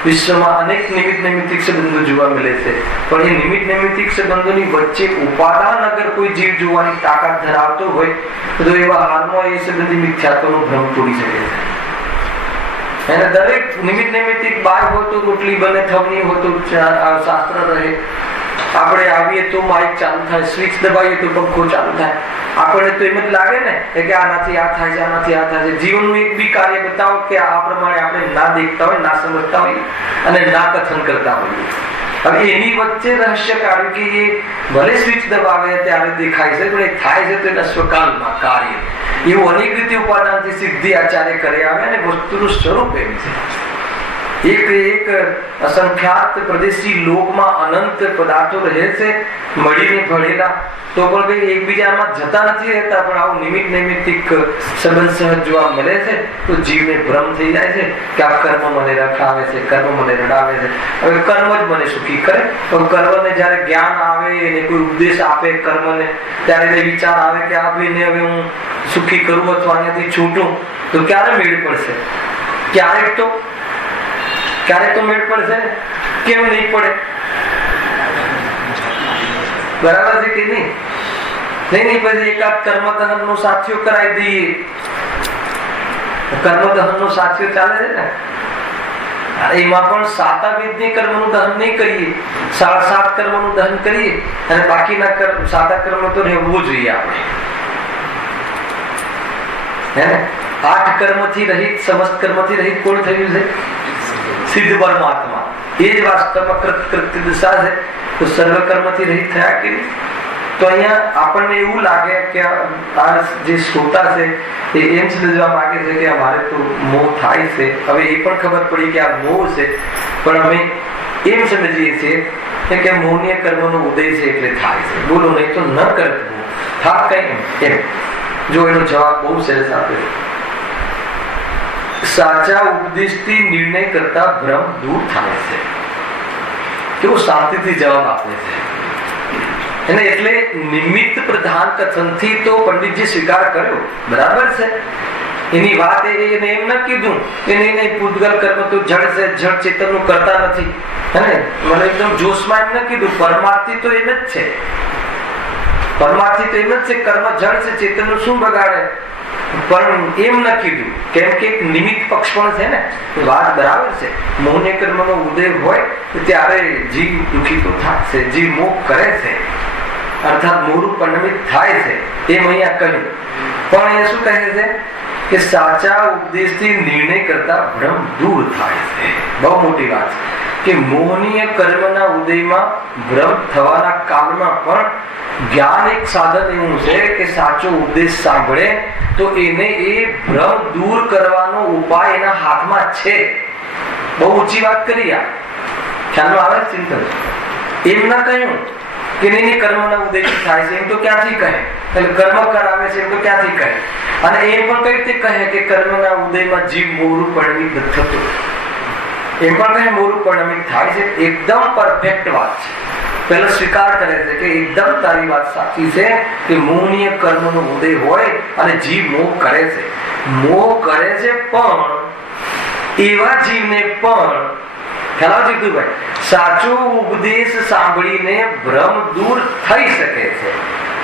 વિશ્વમાં અનેક નિમિત્ત નૈમિત્તિક સંબંધો જોવા મળે છે, પણ એ નિમિત્ત નૈમિત્તિક સંબંધોની વચ્ચે ઉપાદાન અગર કોઈ જીવ જોવાની તાકાત ધરાવતો હોય તો એવા હાલમાં એ સંબંધી મિથ્યાત્વનો ભ્રમ તોડી શકે છે. એને દરેક નિમિત્ત નૈમિત્તિક બાય હોય તો રોટલી બને, થવની હોય તો શાસ્ત્ર રહે. આપણે આવીએ તો માઇક ચાલુ થાય, સ્વિચ દબાવીએ તો પંખો ચાલુ થાય. આપણને તો એમ જ લાગે ને કે આનાથી આ થાય છે, આનાથી આ થાય છે. જીવનનું એક બી કાર્ય બતાવો કે આ પ્રમાણે આપણે ના દેખતા હોય, ના સમજતા હોય અને ના કથન કરતા હોઈએ. હવે એની વચ્ચે રહસ્ય કાઢ્યું કે એ ભલે સ્વિચ દબાવે ત્યારે દેખાય છે, પણ એ થાય છે તો એના સ્વકાલમાં કાર્ય એવું અનેક રીતે ઉપાદાનથી સિદ્ધિ આચાર્ય કરે આવે અને વસ્તુનું સ્વરૂપ એમ છે. એક અસંખ્યાત પ્રદેશી લોકમાં અનંત પદાર્થો રહે છે મળીને ભળેલા, તો પણ કઈ એકબીજામાં જતા નથી રહેતા, પણ આવું નિમિત્ત નૈમિત્તિક સંબંધ સહજ જોવા મળે છે તો જીવને ભ્રમ થઈ જાય છે કે આ કર્મ મને રખાવે છે, કર્મ મને રડાવે છે. હવે કર્મ જ મને સુખી કરે. તો કર્મને જયારે જ્ઞાન આવે એને કોઈ ઉપદેશ આપે કર્મને, ત્યારે એને વિચાર આવે કે આ ભાઈને હવે હું સુખી કરું અથવા અહીંયાથી છૂટું, તો ક્યારે મેળ પડશે? ક્યારેક તો મેળ પડશે ને, કેમ નહીં પડે? બરાબર છે કે નહીં? નહીં પછી એકાદ કર્મદહન નો સાથીઓ કરાવી દઈએ. કર્મદહન નો સાથીઓ ચાલે છે ને, એમાં પણ 7 વિધની કર્મનું દહન નહીં કરીએ, 7.5 કર્મનું દહન કરીએ અને બાકીના કર્મ 7 કર્મ તો રહેવું જોઈએ આપણે, હે ને? 8 કર્મથી રહિત, સમસ્ત કર્મથી રહિત કોણ થયું છે? સિદ્ધ પરમાત્મા. એ જ વાસ્તવમાં કૃત્ય દિશા છે. તો સર્વ કર્મથી રહિત થયા કે નહીં? તો અહીંયા આપણને એવું લાગે કે આ જે શ્રોતા છે એ એમ સમજવા માંગે છે કે અમારે તો મોહ થાય છે. હવે એ પણ ખબર પડી કે આ મોહ છે, પણ અમે એમ સમજીએ છીએ કે મોહનીય કર્મનો ઉદય છે એટલે થાય છે. બોલો, નહીં તો ન કરતું થાક કઈ એમ. જો એનો જવાબ બહુ સરસ આપ્યો. સાચા ઉપદેશથી નિર્ણય કરતા ભ્રમ દૂર થાય છે. કેવું શાંતિથી જવાબ આપે છે. એને એટલે નિમિત્ત પ્રધાન કથનથી તો પંડિતજી સ્વીકાર કર્યો, બરાબર છે. એની વાત એને એમ ન કીધું કે નહીં પૂતગલ કર્મ તો જડ છે, જડ ચેતનનું કરતા નથી, હે ને? મને એકદમ જોશમાં એમ ન કીધું. પરમાર્થી તો એમ જ છે, પરમાર્થી તો એમ જ છે. કર્મ જડ છે, ચેતનનું શું બગાડે? પણ એમ ન કીધું, કેમ કે એક નિમિત્ત પક્ષ પણ છે ને. વાત બરાબર છે. મોહને કર્મનો ઉદય હોય ત્યારે જીવ દુઃખી તો થાય છે, જીવ મોહ કરે છે, અર્થાત મોહરૂપ પરિણમિત થાય છે. એમ અહીંયા કહ્યું. પણ એ શું કહે છે કે સાચા ઉપદેશથી નિર્ણય કરતા ભ્રમ દૂર થાય છે. બહુ મોટી વાત છે કે મોહનીય કર્મના ઉદયમાં ભ્રમ થવાના કાળમાં પણ જ્ઞાન એક સાધન એવું છે કે સાચો ઉપદેશ સાંભળે તો એને એ ભ્રમ દૂર કરવાનો ઉપાય એના હાથમાં છે. બહુ ઊંચી વાત કરી. આ ખ્યાલમાં આવે ચિંતન. એમ ના કહ્યું કે નહીં કર્મના ઉદયથી થાય છે, એમ તો ક્યાંથી કહે? કર્મ કરાવે છે એમ તો ક્યાંથી કહે? અને એમ પણ કઈ રીતે કહે કે કર્મના ઉદયમાં જીવ મોહરૂપ પરિણમિત થતો? એમ પણ કહે મોહરૂપ પરિણમિત થાય છે. એકદમ પરફેક્ટ વાત છે. પહેલા સ્વીકાર કરે છે કે એકદમ તારી વાત સાચી છે કે મોહનીય કર્મનો ઉદય હોય અને જીવ મોહ કરે છે. મોહ કરે છે, પણ એવા જીવને પણ ખ્યાલ જીતુભાઈ સાચો ઉપદેશ સાંભળીને ભ્રમ દૂર થઈ શકે છે.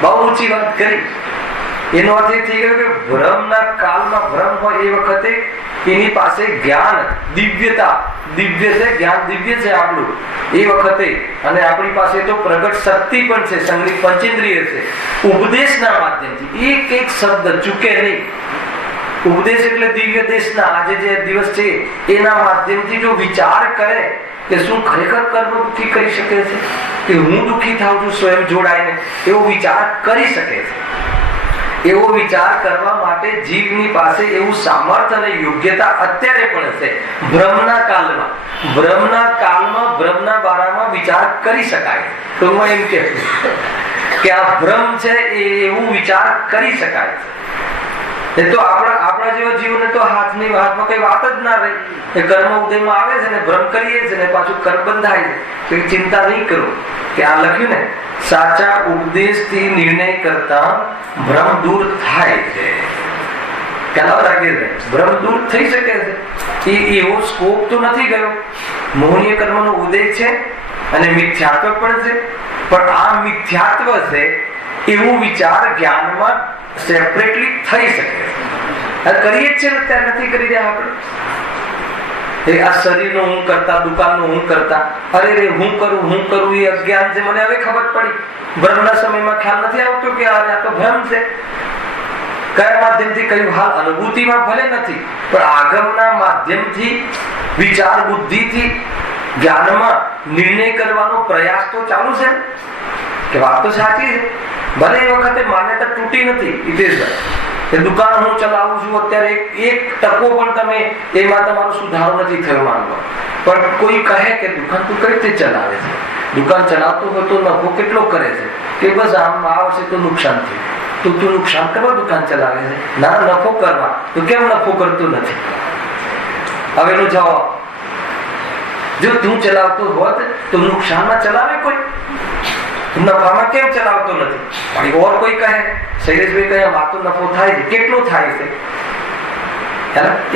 બહુ ઊંચી વાત કરી. એનો અર્થ એ થઈ ગયો કે ભ્રમના કાળમાં ભ્રમ હોય એ વખતે એની પાસે જ્ઞાન દિવ્યતા, દિવ્ય છે, જ્ઞાન દિવ્ય છે આપણું એ વખતે. અને આપણી પાસે તો પ્રગટ શક્તિ પણ છે, સંગીત પંચેન્દ્રિય છે. ઉપદેશના માધ્યમથી એક એક શબ્દ ચૂકે નહીં. ઉપદેશ એટલે દિવ્ય દેશના આજે જે દિવસ છે એના માધ્યમથી જો વિચાર કરે કે શું ખરેખર કર્મ દુઃખી કરી શકે છે, કે હું દુઃખી થાઉં છું સ્વયં જોડાઈને, એવો વિચાર કરી શકે છે. એવો વિચાર કરવા માટે જીવની પાસે એવું સામર્થ્ય અને યોગ્યતા અત્યારે પણ છે. ભ્રમના કાળમાં ભ્રમના બારામાં વિચાર કરી શકાય. તો હું એમ કહું કે આ ભ્રમ છે એવું વિચાર કરી શકાય છે. એ તો આપણા જેવા જીવને તો હાથમાં કઈ વાત જ ના રહી. એ કર્મ ઉદયમાં આવે છે ને ભ્રમ કરીએ છે ને પાછું કર્મ બંધાય છે. તો ચિંતા નહીં કરો કે આ લખ્યું ને સાચા ઉપદેશથી નિર્ણય કરતા ભ્રમ દૂર થાય છે. ખ્યાલ લાગે છે? ભ્રમ દૂર થઈ શકે છે. એવો સ્કોપ તો નથી ગયો. મોહનીય કર્મનો ઉદય છે અને મિથ્યાત્વ પણ છે, પણ આ મિથ્યાત્વ છે એવું વિચાર જ્ઞાનમાં સેપરેટલી થઈ શકે. કરીએ જ છે ને ત્યારે નથી કરી રહ્યા આપણે. આ શરીરનો હું કરતા, દુકાનનો હું કરતા, અરે રે હું કરું એ અજ્ઞાન છે. મને હવે ખબર પડી. ભ્રમના સમયમાં ખ્યાલ નથી આવતો કે આ તો ભ્રમ છે. કયા માધ્યમથી કહ્યું? હાલ અનુભૂતિમાં ભલે નથી, પણ આગમના માધ્યમથી વિચાર બુદ્ધિથી જ્ઞાનમાં નિર્ણય કરવાનો પ્રયાસ તો ચાલુ છે કે વાત તો સાચી છે. ભલે એ વખતે માન્યતા તૂટી નથી હિતેશભાઈ કે દુકાન હું ચલાવું છું અત્યારે એક ટકો પણ તમે એમાં તમારો સુધારો નથી થયો માનવા. પણ કોઈ કહે કે દુકાન તું કઈ રીતે ચલાવે છે? દુકાન ચલાવતો હોય તો નફો કેટલો કરે છે? કે બસ આમ આ વર્ષે તો નુકસાન થયું. તો તું નુકસાન કરવા દુકાન ચલાવે છે? ના, નફો કરવા. તો કેમ નફો કરતો નથી? હવે એનો જવાબ, જો તું ચલાવતો હોત તો નુકસાનમાં ચલાવે કોઈ, નફામાં કેમ ચલાવતો નથી? ઓર કોઈ કહે શૈલેષભાઈ કહે આ તો નફો થાય છે. કેટલો થાય છે?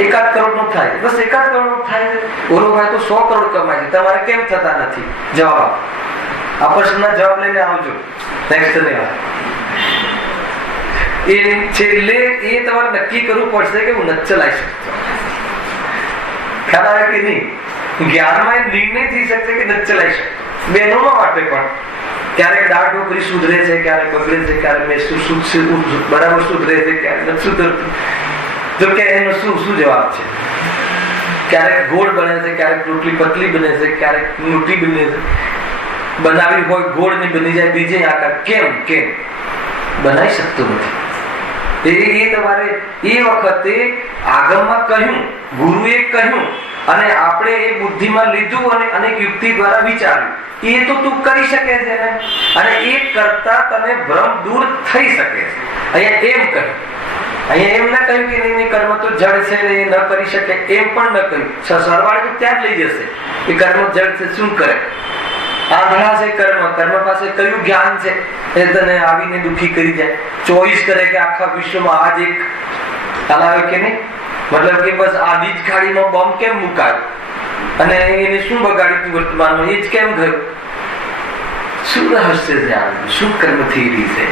1 કરોડ નો થાય. બસ 1 કરોડ નો થાય છે. ઓલો ભાઈ તો 100 કરોડ કમાય છે. તમારે કેમ થતા નથી? જવાબ આ પ્રશ્નના જવાબ લઈને આવજો નેક્સ્ટ ડે. એ છેલ્લે એ તમારે નક્કી કરવું પડશે કે હું નથી ચલાવી શકતો. ખ્યાલ આવે કે નહીં? જ્ઞાનમાં નિર્ણય થઈ શકશે કે નથી ચલાવી શકતો. બહેનોમાં માટે પણ ક્યારેક દાળ ઢોકળી સુધરે છે, ક્યારેક બગડે છે, ક્યારેક બરાબર સુધરે છે, ક્યારેક નથી સુધરતું. તો કે એનો શું જવાબ છે? ક્યારેક ગોળ બને છે, ક્યારેક રોટલી પતલી બને છે, ક્યારેક મોટી બને છે. બનાવી હોય ગોળ ની બની જાય બીજે આકાર. કેમ બનાવી શકતો નથી? એ તમારે એ વખતે આગમમાં કહ્યું, ગુરુએ કહ્યું અને આપણે એ બુદ્ધિમાં લીધું અને અનેક યુક્તિ દ્વારા વિચાર્યું. એ તો તું કરી શકે છે ને, અને એ કરતા તને ભ્રમ દૂર થઈ શકે છે. અહીંયા એમ કહ્યું, અહીંયા એમ ના કહ્યું કે નહીં કર્મ તો જડ છે ને એ ન કરી શકે, એમ પણ ન કહ્યું. સરવાળે તો ત્યાં જ લઈ જશે કે કર્મ જડ છે, શું કરે? આંધળા છે કર્મ પાસે કયું જ્ઞાન છે એ તને આવીને દુઃખી કરી જાય. ચોઈસ કરે કે આખા વિશ્વમાં આજ એક હલાવે કે નહીં, મતલબ કે બસ આ બીજ ખાડીમાં બોમ્બ કેમ મુકાયો અને એને શું બગાડ્યું તું વર્તમાનમાં, એ જ કેમ ગયું? શું રહસ્ય છે આ? શું કર્મ થિયરી છે?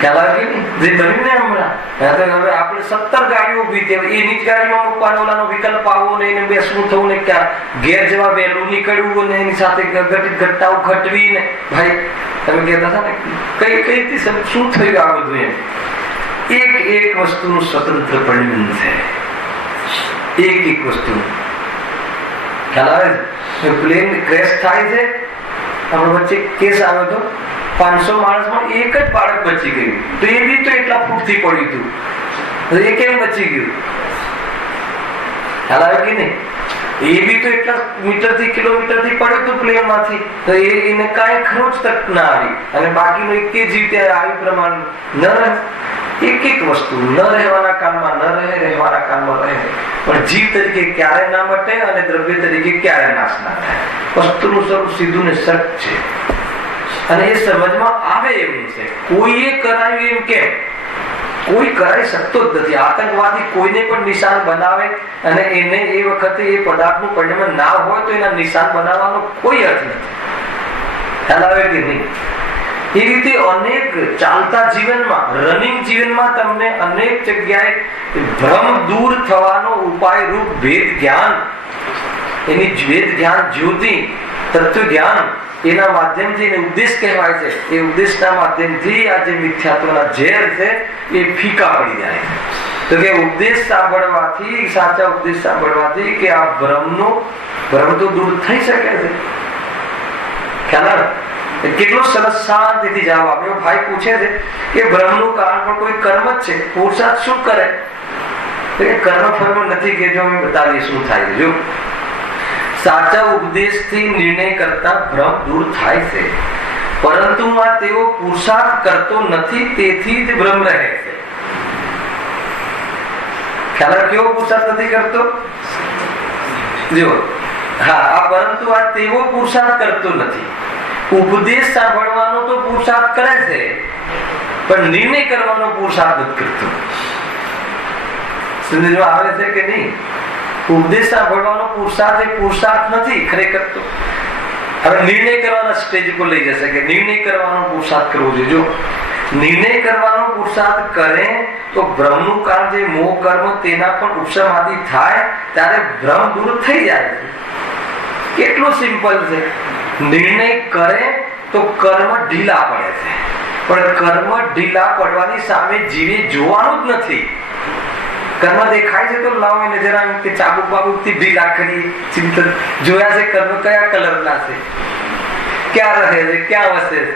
ખ્યાલ આવી ને જે બન્યું ને હમણાં. હવે આપણે 17 ગાડીઓ ઉભી થઈ, એની જ ગાડીમાં મૂકવાનો ઓલાનો વિકલ્પ આવવો ને એને બેસવું થવું ને ક્યાં ઘેર જવા વહેલું નીકળવું ને એની સાથે ઘટનાઓ ઘટવી ને. ભાઈ તમે કહેતા હતા ને કઈ શું થયું આ બધું? એમ એક વસ્તુનું સ્વતંત્ર પરિણામ છે. એક વસ્તુ ખ્યાલ આવે છે. પ્લેન ક્રેશ થાય છે, આપણા વચ્ચે કેસ આવ્યો હતો, 500 માણસમાં એક જ બાળક બચી ગયું. તો એ બી તો એટલા ફૂટથી પડ્યું હતું, એ કેમ બચી ગયું? ખ્યાલ આવે કે નહીં? એ બી તો એટલા મીટરથી કિલોમીટરથી પડ્યું હતું પ્લેનમાંથી, તો એને કાંઈ ખરોચ તક ના આવી અને બાકીનો એક જીવ ત્યાં આવ્યું પ્રમાણ ન રહે. એક વસ્તુ ન રહેવાના કાળમાં ન રહે, રહેવાના કાળમાં રહે. પણ જીવ તરીકે ક્યારે ના મટે અને દ્રવ્ય તરીકે ક્યારે નાશ ના થાય. વસ્તુનું સ્વરૂપ સીધું ને સચ છે અને એ સમજમાં આવે એવું છે. કોઈએ કરાયું એમ કેમ? કોઈ કરાઈ શકતો જ નથી. આતંકવાદી કોઈને પણ નિશાન બનાવે અને એને એ વખતે એ પદાર્થનું પરિણામ ના હોય તો એના નિશાન બનાવવાનો કોઈ અર્થ નથી. ખ્યાલ આવે કે નહીં? એ રીતે અનેક ચાલતા જીવનમાં, રનિંગ જીવનમાં તમને અનેક જગ્યાએ ભ્રમ દૂર થવાનો ઉપાય રૂપ ભેદ જ્ઞાન, એની ભેદ જ્ઞાન જ્યોતિ, તત્વ જ્ઞાન, એના માધ્યમથી એને ઉપદેશ કહેવાય છે. એ ઉપદેશના માધ્યમથી આ જે મિથ્યાત્વના ઝેર છે એ ફીકા પડી જાય છે. તો કે ઉપદેશ સાંભળવાથી, સાચા ઉપદેશ સાંભળવાથી કે આ ભ્રમ તો દૂર થઈ શકે છે. ખ્યાલ કેટલો સરસ શાંતિથી જવાબ આપ્યો. ભાઈ પૂછે છે કે ભ્રમનું કારણ પણ કોઈ કર્મ જ છે, પુરુષાર્થ શું કરે? કર્મ ફર્મ નથી કે જો અમે બતાવીએ શું થાય છે. જો સાચા ઉપદેશથી નિર્ણય કરતા ભ્રમ દૂર થાય છે, પરંતુ આ તેઓ પુરુષાર્થ કરતો નથી, તેથી જ ભ્રમ રહે છે. ખ્યાલ કેવો પુરુષાર્થ નથી કરતો? જો હા, પરંતુ આ તેવો પુરુષાર્થ કરતો નથી. ઉપદેશ સાંભળવાનો તો પુરુષાર્થ કરે છે, પણ નિર્ણય કરવાનો પુરુષાર્થ નથી કરતો. સમજવા આવે છે કે નહીં? ઉપદેશ સાંભળવાનો પુરુષાર્થ નથી ખરેખર. તો હવે નિર્ણય કરવાના સ્ટેજ પર લઈ જશે કે નિર્ણય કરવાનો પુરુષાર્થ કરવો જોઈએ. જો નિર્ણય કરવાનો પુરુષાર્થ કરે તો ભ્રમનું કારણ જે મોહ કર્મ તેના પણ ઉપશમ આદિ થાય ત્યારે ભ્રમ દૂર થઈ જાય છે. કેટલું સિમ્પલ છે. નિર્ણય કરે તો કર્મ ઢીલા પડે છે, પણ કર્મ ઢીલા પડવાની સામે જીવે જોવાનું જ નથી. કર્મ દેખાય છે તો લાવો એને જરા કે ચાબુક બાબુકથી ઢીલા કરી ચિંતન જોયા છે. કર્મ કયા કલરના છે, ક્યાં રહે છે, ક્યાં વસે છે?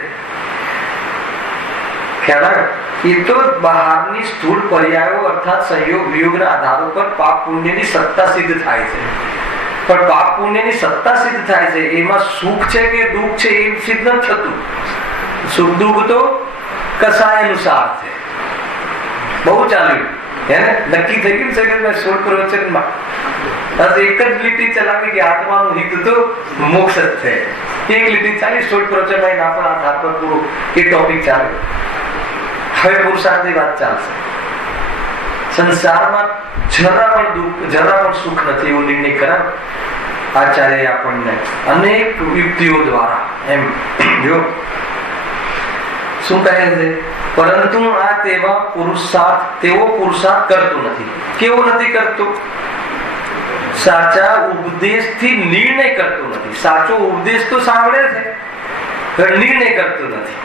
ખ્યાલ? એ તો બહારની સ્થૂળ પર્યાયો અર્થાત સંયોગ વિયોગના આધારો પર પાપ પુણ્યની સત્તા સિદ્ધ થાય છે. પણ પાપ પુણ્યની સત્તા સિદ્ધ થાય છે, એમાં સુખ છે કે દુઃખ છે એ સિદ્ધ નથી થતું. સુખ દુઃખ તો કસાય અનુસાર છે. બહુ ચાલ્યું એને નક્કી થઈ ગયું શરીરમાં 16 પ્રવચનમાં બસ એક જ લીટી ચલાવી કે આત્માનું હિત તો મોક્ષ જ છે. એક લીટી ચાલી 16 પ્રવચનમાં એના પર આધાર પર પૂરો એ ટોપિક ચાલ્યો. હવે પુરુષાર્થની વાત ચાલશે. સંસારમાં જરા પણ દુઃખ, જરા પણ સુખ નથી એવો નિર્ણય કરાવ આચાર્ય આપણને અનેક યુક્તિઓ દ્વારા એમ જો શું કહે છે? પરંતુ આ તેવો પુરુષાર્થ કરતો નથી. કેવો નથી કરતો? સાચા ઉપદેશથી નિર્ણય કરતો નથી. સાચો ઉપદેશ તો સાંભળે છે, નિર્ણય કરતો નથી.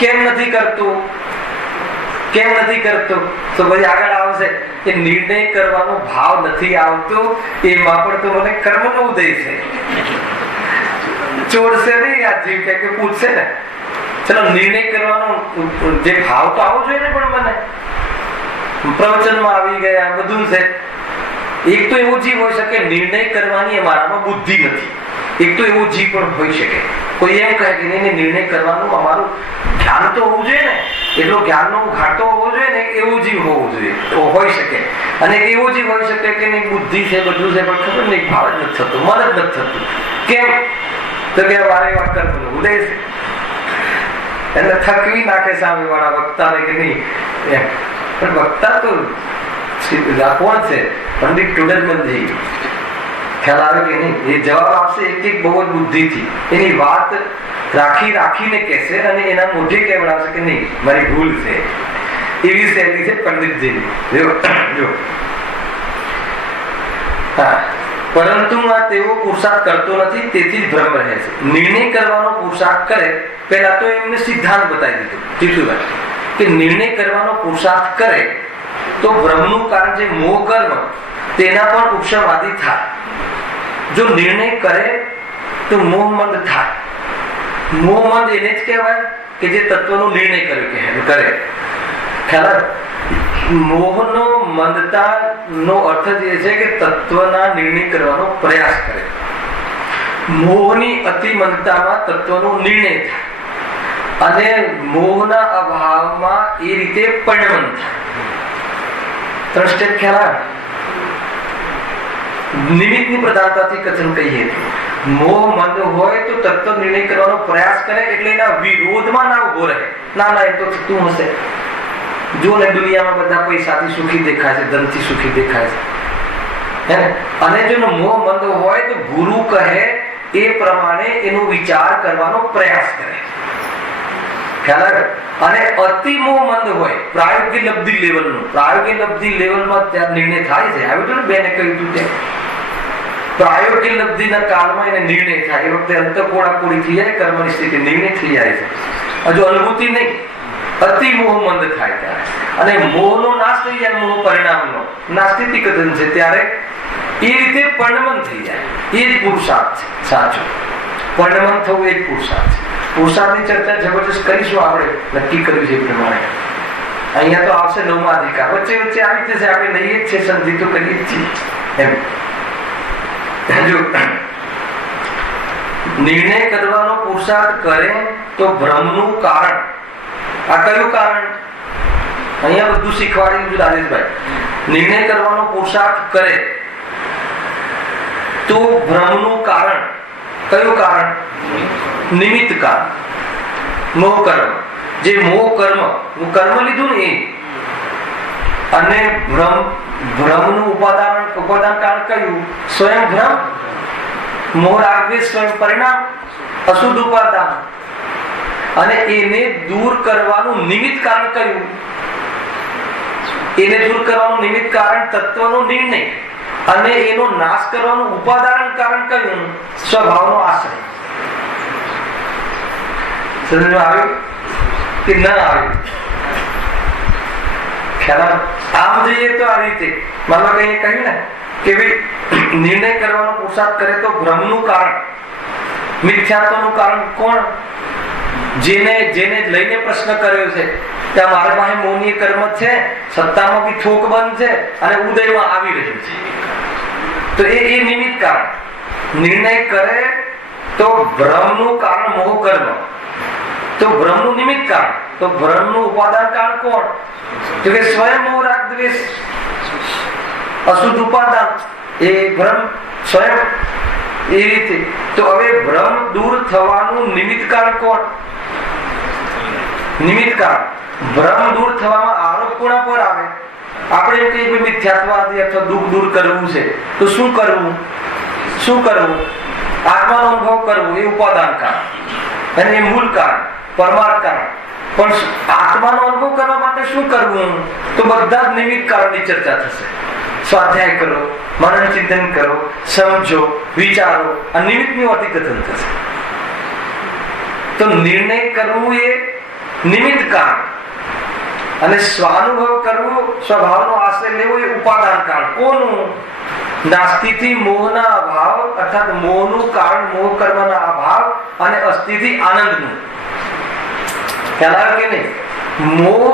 કેમ નથી કરતો? કેમ નથી કરતો? તો પછી આગળ આવશે કે નિર્ણય કરવાનો ભાવ નથી આવતો, એમાં પણ તો મને કર્મનો ઉદય છે. ચોરશે નહીં આ જીવ, કે પૂછશે ને, ચલો નિર્ણય કરવાનો જે ભાવ તો આવવો જોઈએ ને, પણ મને પ્રવચનમાં આવી ગયા બધું છે. એક તો એવો જીવ હોઈ શકે નિર્ણય કરવાની અમારામાં બુદ્ધિ નથી. એક તો એવો જીવ પણ હોઈ શકે, કોઈ એમ કહે કે નહીં, નિર્ણય કરવાનું અમારું જ્ઞાન તો હોવું જોઈએ ને, એટલો જ્ઞાનનો ઘાટો હોવો જોઈએ ને, એવો જીવ હોવો જોઈએ, તો હોઈ શકે. અને એવો જીવ હોઈ શકે કે નહીં, બુદ્ધિ છે, બધું છે, પણ ખબર નહીં, ભાવ જ નથી થતો, મન જ નથી થતું. કેમ? તો કે વારે વાર કર્મનો ઉદય છે, એટલે થકવી નાખે સામે વાળા વક્તાને કે નહીં. પણ વક્તા તો કોણ છે? પંડિત ટુડલમલજી. ખ્યાલ આવે કે નહીં? એ જવાબ આપશે એક એક બહુ જ બુદ્ધિથી, એની વાત રાખીને કહેશે અને એના મોઢે કહેવડાવશે કે નહીં, મારી ભૂલ છે. એવી શૈલી છે પંડિતજીની. જો હા, પરંતુ તેઓ પુરુષાર્થ કરતો નથી, તેથી જ ભ્રમ રહે છે. નિર્ણય કરવાનો પુરુષાર્થ કરે, પહેલા તો એમને સિદ્ધાંત બતાવી દીધું કે નિર્ણય કરવાનો પુરુષાર્થ કરે તો ભ્રમનું કારણ જે મોહ કર્મ, તેના પણ ઉપશમાદી થાય. જો નિર્ણય કરે તો મોહમંદ થાય. મોહમંદ એને જ કહેવાય કે જે તત્વનો નિર્ણય કરે. ખ્યાલ? મોહનો મંદતા નો અર્થ જ એ છે કે તત્વના નિર્ણય કરવાનો પ્રયાસ કરે. મોહની અતિમંદતામાં તત્વનો નિર્ણય થાય અને મોહના અભાવમાં એ રીતે પરિણમન થાય. 3 સ્ટેપ ખ્યાલ? નિમિત્તની પ્રધાનતાથી કથન કહીએ તો મોહ મંદ હોય તો તત્વ નિર્ણય કરવાનો પ્રયાસ કરે, એટલે એના વિરોધમાં ના ઉભો રહે. ના, એ તો થતું હશે. જો ને દુનિયામાં બધા પૈસાથી સુખી દેખાય છે, ધનથી સુખી દેખાય છે, અને જો મોહ મંદ હોય તો ગુરુ કહે એ પ્રમાણે એનો વિચાર કરવાનો પ્રયાસ કરે. ખ્યાલ? અને અતિ મોહમંદ હોય, પ્રાયોગિક લબ્ધિ લેવલનું, પ્રાયોગિક લબ્ધિ લેવલમાં ત્યાં નિર્ણય થાય છે. આવ્યું હતું ને બેને કહ્યું હતું તે પ્રાયોગિક લબ્ધિના કાળમાં એને નિર્ણય થાય. એ વખતે અંતકોળાકોળી થઈ જાય, કર્મની સ્થિતિ નિર્ણય થઈ જાય છે. હજુ અનુભૂતિ નહીં, અતિ મોહમંદ થાય ત્યારે, અને મોહનો નાશ થઈ જાય, મોહ પરિણામનો નાસ્તિક કથન છે, ત્યારે એ રીતે પરિણમન થઈ જાય. એ જ પુરુષાર્થ છે સાચો. પરિણમન થવું એ જ પુરુષાર્થ છે. પુરુષાર્થની ચર્ચા જબરજસ્ત કરીશું, આપણે નક્કી કર્યું છે એ પ્રમાણે. અહીંયા તો આવશે 9મા અધિકાર. વચ્ચે આવી રીતે આપણે લઈએ જ છે, સંધિ તો કરીએ જ છીએ. એમ જો નિર્ણય કરવાનો પુરુષાર્થ કરે તો ભ્રમનું કારણ, આ કયું કારણ? અહીંયા બધું શીખવાડી દીધું રાજેશભાઈ. નિર્ણય કરવાનો પુરુષાર્થ કરે તો ભ્રમનું કારણ, કયું કારણ? નિમિત્ત કારણ, મોહ કર્મ. જે મોહ કર્મ લીધું ને એ, અને ભ્રમનું ઉપાદાન કારણ કયું? સ્વયં ભ્રમ. મોહ રાગદ્વેષ સ્વયં પરિણામ, અશુદ્ધ ઉપાદાન. અને એને દૂર કરવાનું નિમિત્ત કારણ કયું? એને દૂર કરવાનું નિમિત્ત કારણ તત્વનો નિર્ણય, અને એનો નાશ કરવાનું ઉપાદાન કારણ કયું? સ્વભાવનો આશ્રય. સમજ આવ્યું કે ન આવ્યું? ખ્યાલ? આમ જોઈએ તો આ રીતે માનો કઈ કહ્યું ને કે ભાઈ નિર્ણય કરવાનો પુરુષાર્થ કરે તો ભ્રમનું કારણ, મિથ્યાત્વનું કારણ કોણ? જેને લઈને પ્રશ્ન કર્યો છે કે મારા પાસે મોહની કર્મ છે, સત્તામાં બી થોક બંધ છે અને ઉદયમાં આવી રહ્યું છે, તો એ નિમિત્ત કારણ. નિર્ણય કરે તો ભ્રમનું કારણ મોહ કર્મ, તો ભ્રમનું નિમિત્ત કારણ, તો ભ્રમનું ઉપાદાન કારણ કોણ? તો કે સ્વયં મોહ રાગ દ્વેષ, અશુદ્ધ ઉપાદાન, એ ભ્રમ સ્વયં. એ રીતે તો હવે ભ્રમ દૂર થવાનું નિમિત્ત કારણ કોણ? નિમિત્ત કારણ. ભ્રમ દૂર થવામાં આરોપ કોના પર આવે? આપણે એમ કહીએ મિથ્યાત્વવાદી અથવા દુઃખ દૂર કરવું છે, તો શું કરવું? આત્માનો અનુભવ કરવો, એ ઉપાદાન કારણ અને એ મૂળ કારણ, પરમાર્થ કારણ. પણ આત્માનો અનુભવ કરવા માટે શું કરવું? તો બધા જ નિમિત્ત કારણની ચર્ચા થશે. સ્વાધ્યાય કરો, મનન ચિંતન કરો, સમજો, વિચારો, આ નિમિત્તનું અર્થઘટન થશે. તો નિર્ણય કરવું એ નિમિત્ત કારણ અને સ્વાનુભવ કરવું, સ્વભાવનો આશ્રય લેવો એ ઉપાદાન કારણ. કોનું? નાસ્તિથી મોહના અભાવ અર્થાત મોહનું કારણ મોહ કર્મના અભાવ અને અસ્થિથી આનંદનું. ખ્યાલ આવે કે નહીં? મોહ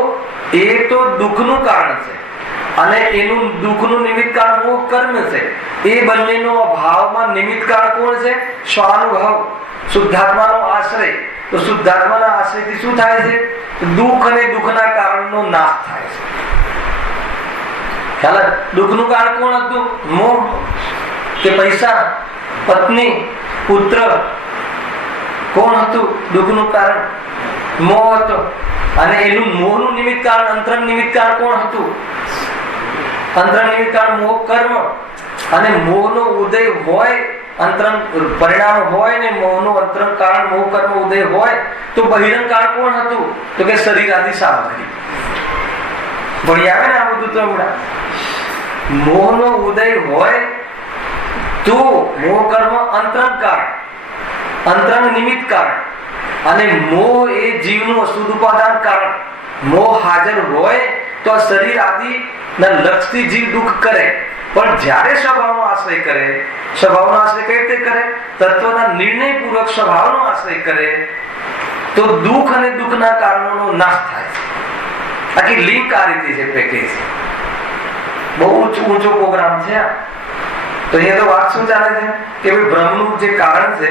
એ તો દુઃખનું કારણ છે અને એનું દુઃખનું નિમિત્ત કારણ મોહ કર્મ છે. એ બંનેનો અભાવમાં નિમિત્ત કારણ કોણ છે? સ્વાનુભવ, શુદ્ધાત્માનો આશ્રય. તો શુદ્ધાત્માના આશ્રયથી શું થાય છે? દુઃખ અને દુઃખના કારણનો નાશ થાય છે. ખ્યાલ? દુઃખનું કારણ કોણ હતું? મોહ કે પૈસા, પત્ની, પુત્ર? કોણ હતું દુઃખનું કારણ? મોહ હતો. અને એનું મોહનું નિમિત્ત કારણ, અંતરંગ નિમિત્ત કારણ કોણ હતું? અંતરંગ નિમિત્ત કારણ મોહ કર્મ. અને મોહનો ઉદય હોય, અંતરંગ પરિણામ હોય ને મોહનું અંતરંગ કારણ મોહ કર્મ ઉદય હોય તો બહિરંગ કારણ કોણ હતું? તો કે શરીર આદિ સામગ્રી. ભણી આવે ને આ બધું તો હમણાં. મોહનો ઉદય હોય તો મોહ કર્મ અંતરંગ કારણ, અંતરંગ નિમિત્ત કારણ. અને મોહ એ જીવનું અશુદ્ધ ઉપાદાન કારણ. મોહ હાજર હોય તો આ શરીર આદિ ના લક્ષથી જીવ દુઃખ કરે. પણ જ્યારે સ્વભાવનો આશ્રય કરે, સ્વભાવનો આશ્રય કઈ રીતે કરે? તત્વના નિર્ણય પૂર્વક સ્વભાવનો આશ્રય કરે તો દુઃખ અને દુઃખના કારણોનો નાશ થાય છે. આખી લિંક આ રીતે છે, પેકેજ. બહુ ઊંચો પ્રોગ્રામ છે. તો અહીંયા તો વાત શું ચાલે છે કે ભાઈ ભ્રમનું જે કારણ છે,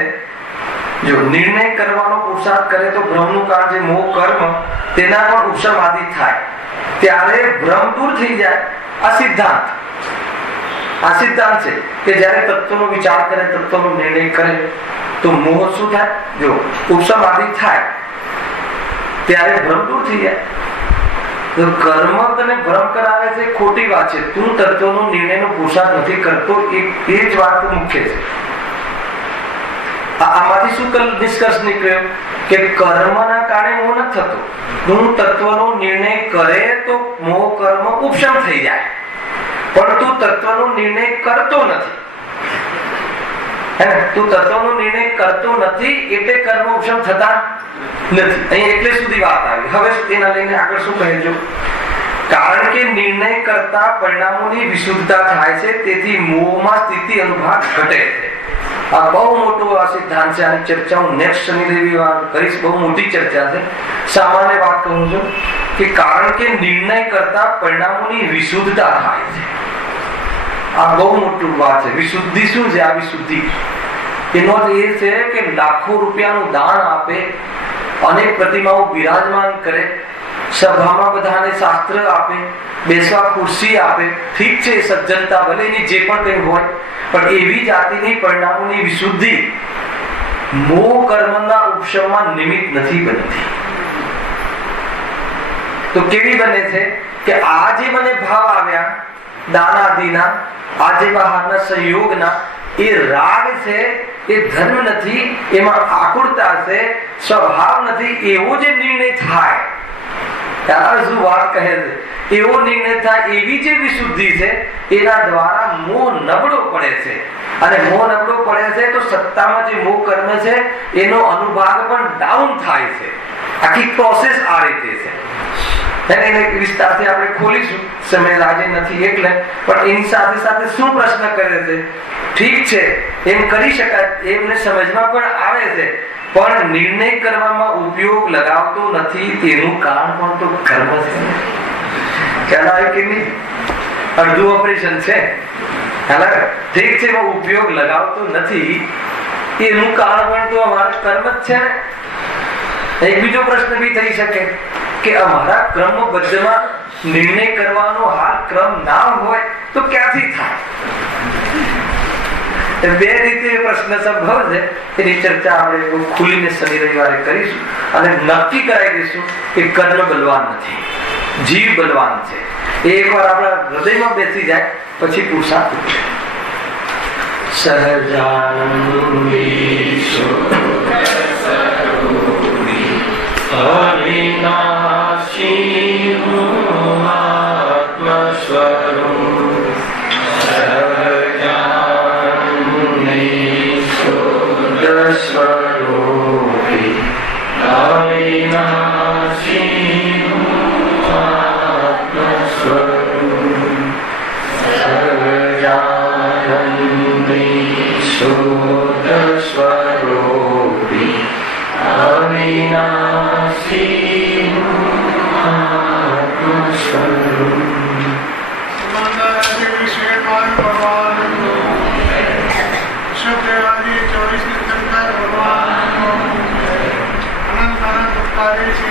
જો નિર્ણય કરવાનો પુરુષાર્થ કરે તો ભ્રમનું કારણ જે મોહ કર્મ તેના પણ ઉપશમાદિ થાય ત્યારે ભ્રમ દૂર થઈ જાય. આ સિદ્ધાંત છે કે જ્યારે તત્વનો વિચાર કરે, તત્વનો નિર્ણય કરે તો મોહ શું થાય? જો ઉપશમાદિ થાય ત્યારે ભ્રમ દૂર થઈ જાય. તો કર્મ તને ભ્રમ કરાવે છે, ખોટી વાત છે. તું તત્વનો નિર્ણયનો પુરુષાર્થ નથી કરતો, એ જ વાત મુખ્ય છે. આમાંથી શું નિષ્કર્ષ નીકળ્યો કે કર્મના કારણે મોહ નથી થતો. તું તત્વનો નિર્ણય કરે તો મોહ કર્મ ઉપશમ થઈ જાય, પણ તું તત્વનો નિર્ણય કરતો નથી. તું તત્વનો નિર્ણય કરતો નથી એટલે કર્મ ઉપશમ થતા નથી. અહીં એટલે સુધી વાત આવી. હવે એના લઈને આગળ શું કહેજો? કારણ કે નિર્ણય કરતા પરિણામોની વિશુદ્ધતા થાય છે, તેથી મોહમાં સ્થિતિ અનુભાગ ઘટે છે. આ બહુ મોટો આ સિદ્ધાંત છે. આની ચર્ચા હું નેક્સ્ટ શનિ રવિવાર કરીશ. બહુ મોટી ચર્ચા છે. સામાન્ય વાત કહું છું કે કારણ કે નિર્ણય કરતા પરિણામોની વિશુદ્ધતા થાય છે. આ બહુ મોટું વાત છે. વિશુદ્ધિ શું છે? આ વિશુદ્ધિ એનો અર્થ એ છે કે લાખો રૂપિયાનું દાન આપે, અનેક પ્રતિમાઓ બિરાજમાન કરે, સભામાં બધાને શાસ્ત્ર આપે, બેસવા ખુરશી આપે. ઠીક છે, સજ્જનતા ભલે એની જે પણ કંઈ હોય, પણ એવી જાતિની પરિણામોની વિશુદ્ધિ મોહ કર્મના ઉપશમમાં નિમિત્ત નથી બનતી. તો કેવી બને છે કે આ જે મને ભાવ આવ્યા દાનાદિના, આ જે બહારના સંયોગના, એ રાગ છે, એ ધર્મ નથી, એમાં આકુરતા છે, સ્વભાવ નથી. એવો જે નિર્ણય થાય, ત્યારે શું વાત કહે છે, એવો નિર્ણય થાય, એવી જે વિશુદ્ધિ છે એના દ્વારા મોહ નબળો પડે છે. અને મોહ નબળો પડે છે તો સત્તામાં જે મોહ કર્મ છે એનો અનુભાગ પણ ડાઉન થાય છે. આખી પ્રોસેસ આ રીતે છે. એને વિસ્તારથી આપણે ખોલીશું, સમય આજે નથી એટલે. પણ એની સાથે સાથે શું પ્રશ્ન કરે છે? ઠીક છે, એમ કરી શકાય, એમને સમજમાં પણ આવે છે, પણ નિર્ણય કરવામાં ઉપયોગ લગાવતો નથી. તેનું કારણ પણ તો કર્મ છે. ખ્યાલ આવે કે નહીં? અડધું ઓપરેશન છે. ઠીક છે, એમાં ઉપયોગ લગાવતો નથી, એનું કારણ પણ તો અમારા કર્મ જ છે ને. એક બીજો પ્રશ્ન બી થઈ શકે કે અમારા ક્રમબદ્ધમાં નિર્ણય કરવાનો હાલ ક્રમ ના હોય તો ક્યાંથી થાય? બે રીતે પ્રશ્ન સંભવ છે. એની ચર્ચા આપણે ખુલીને શનિ રવિવારે કરીશું અને નક્કી કરાવી દઈશું કે કર્મ બલવાન નથી, જીવ બલવાન છે. એકવાર આપણા હૃદયમાં બેસી જાય પછી પુરુષાર્થ ઉઠે. અવિનાશી આત્મ સ્વરૂપ આવે છે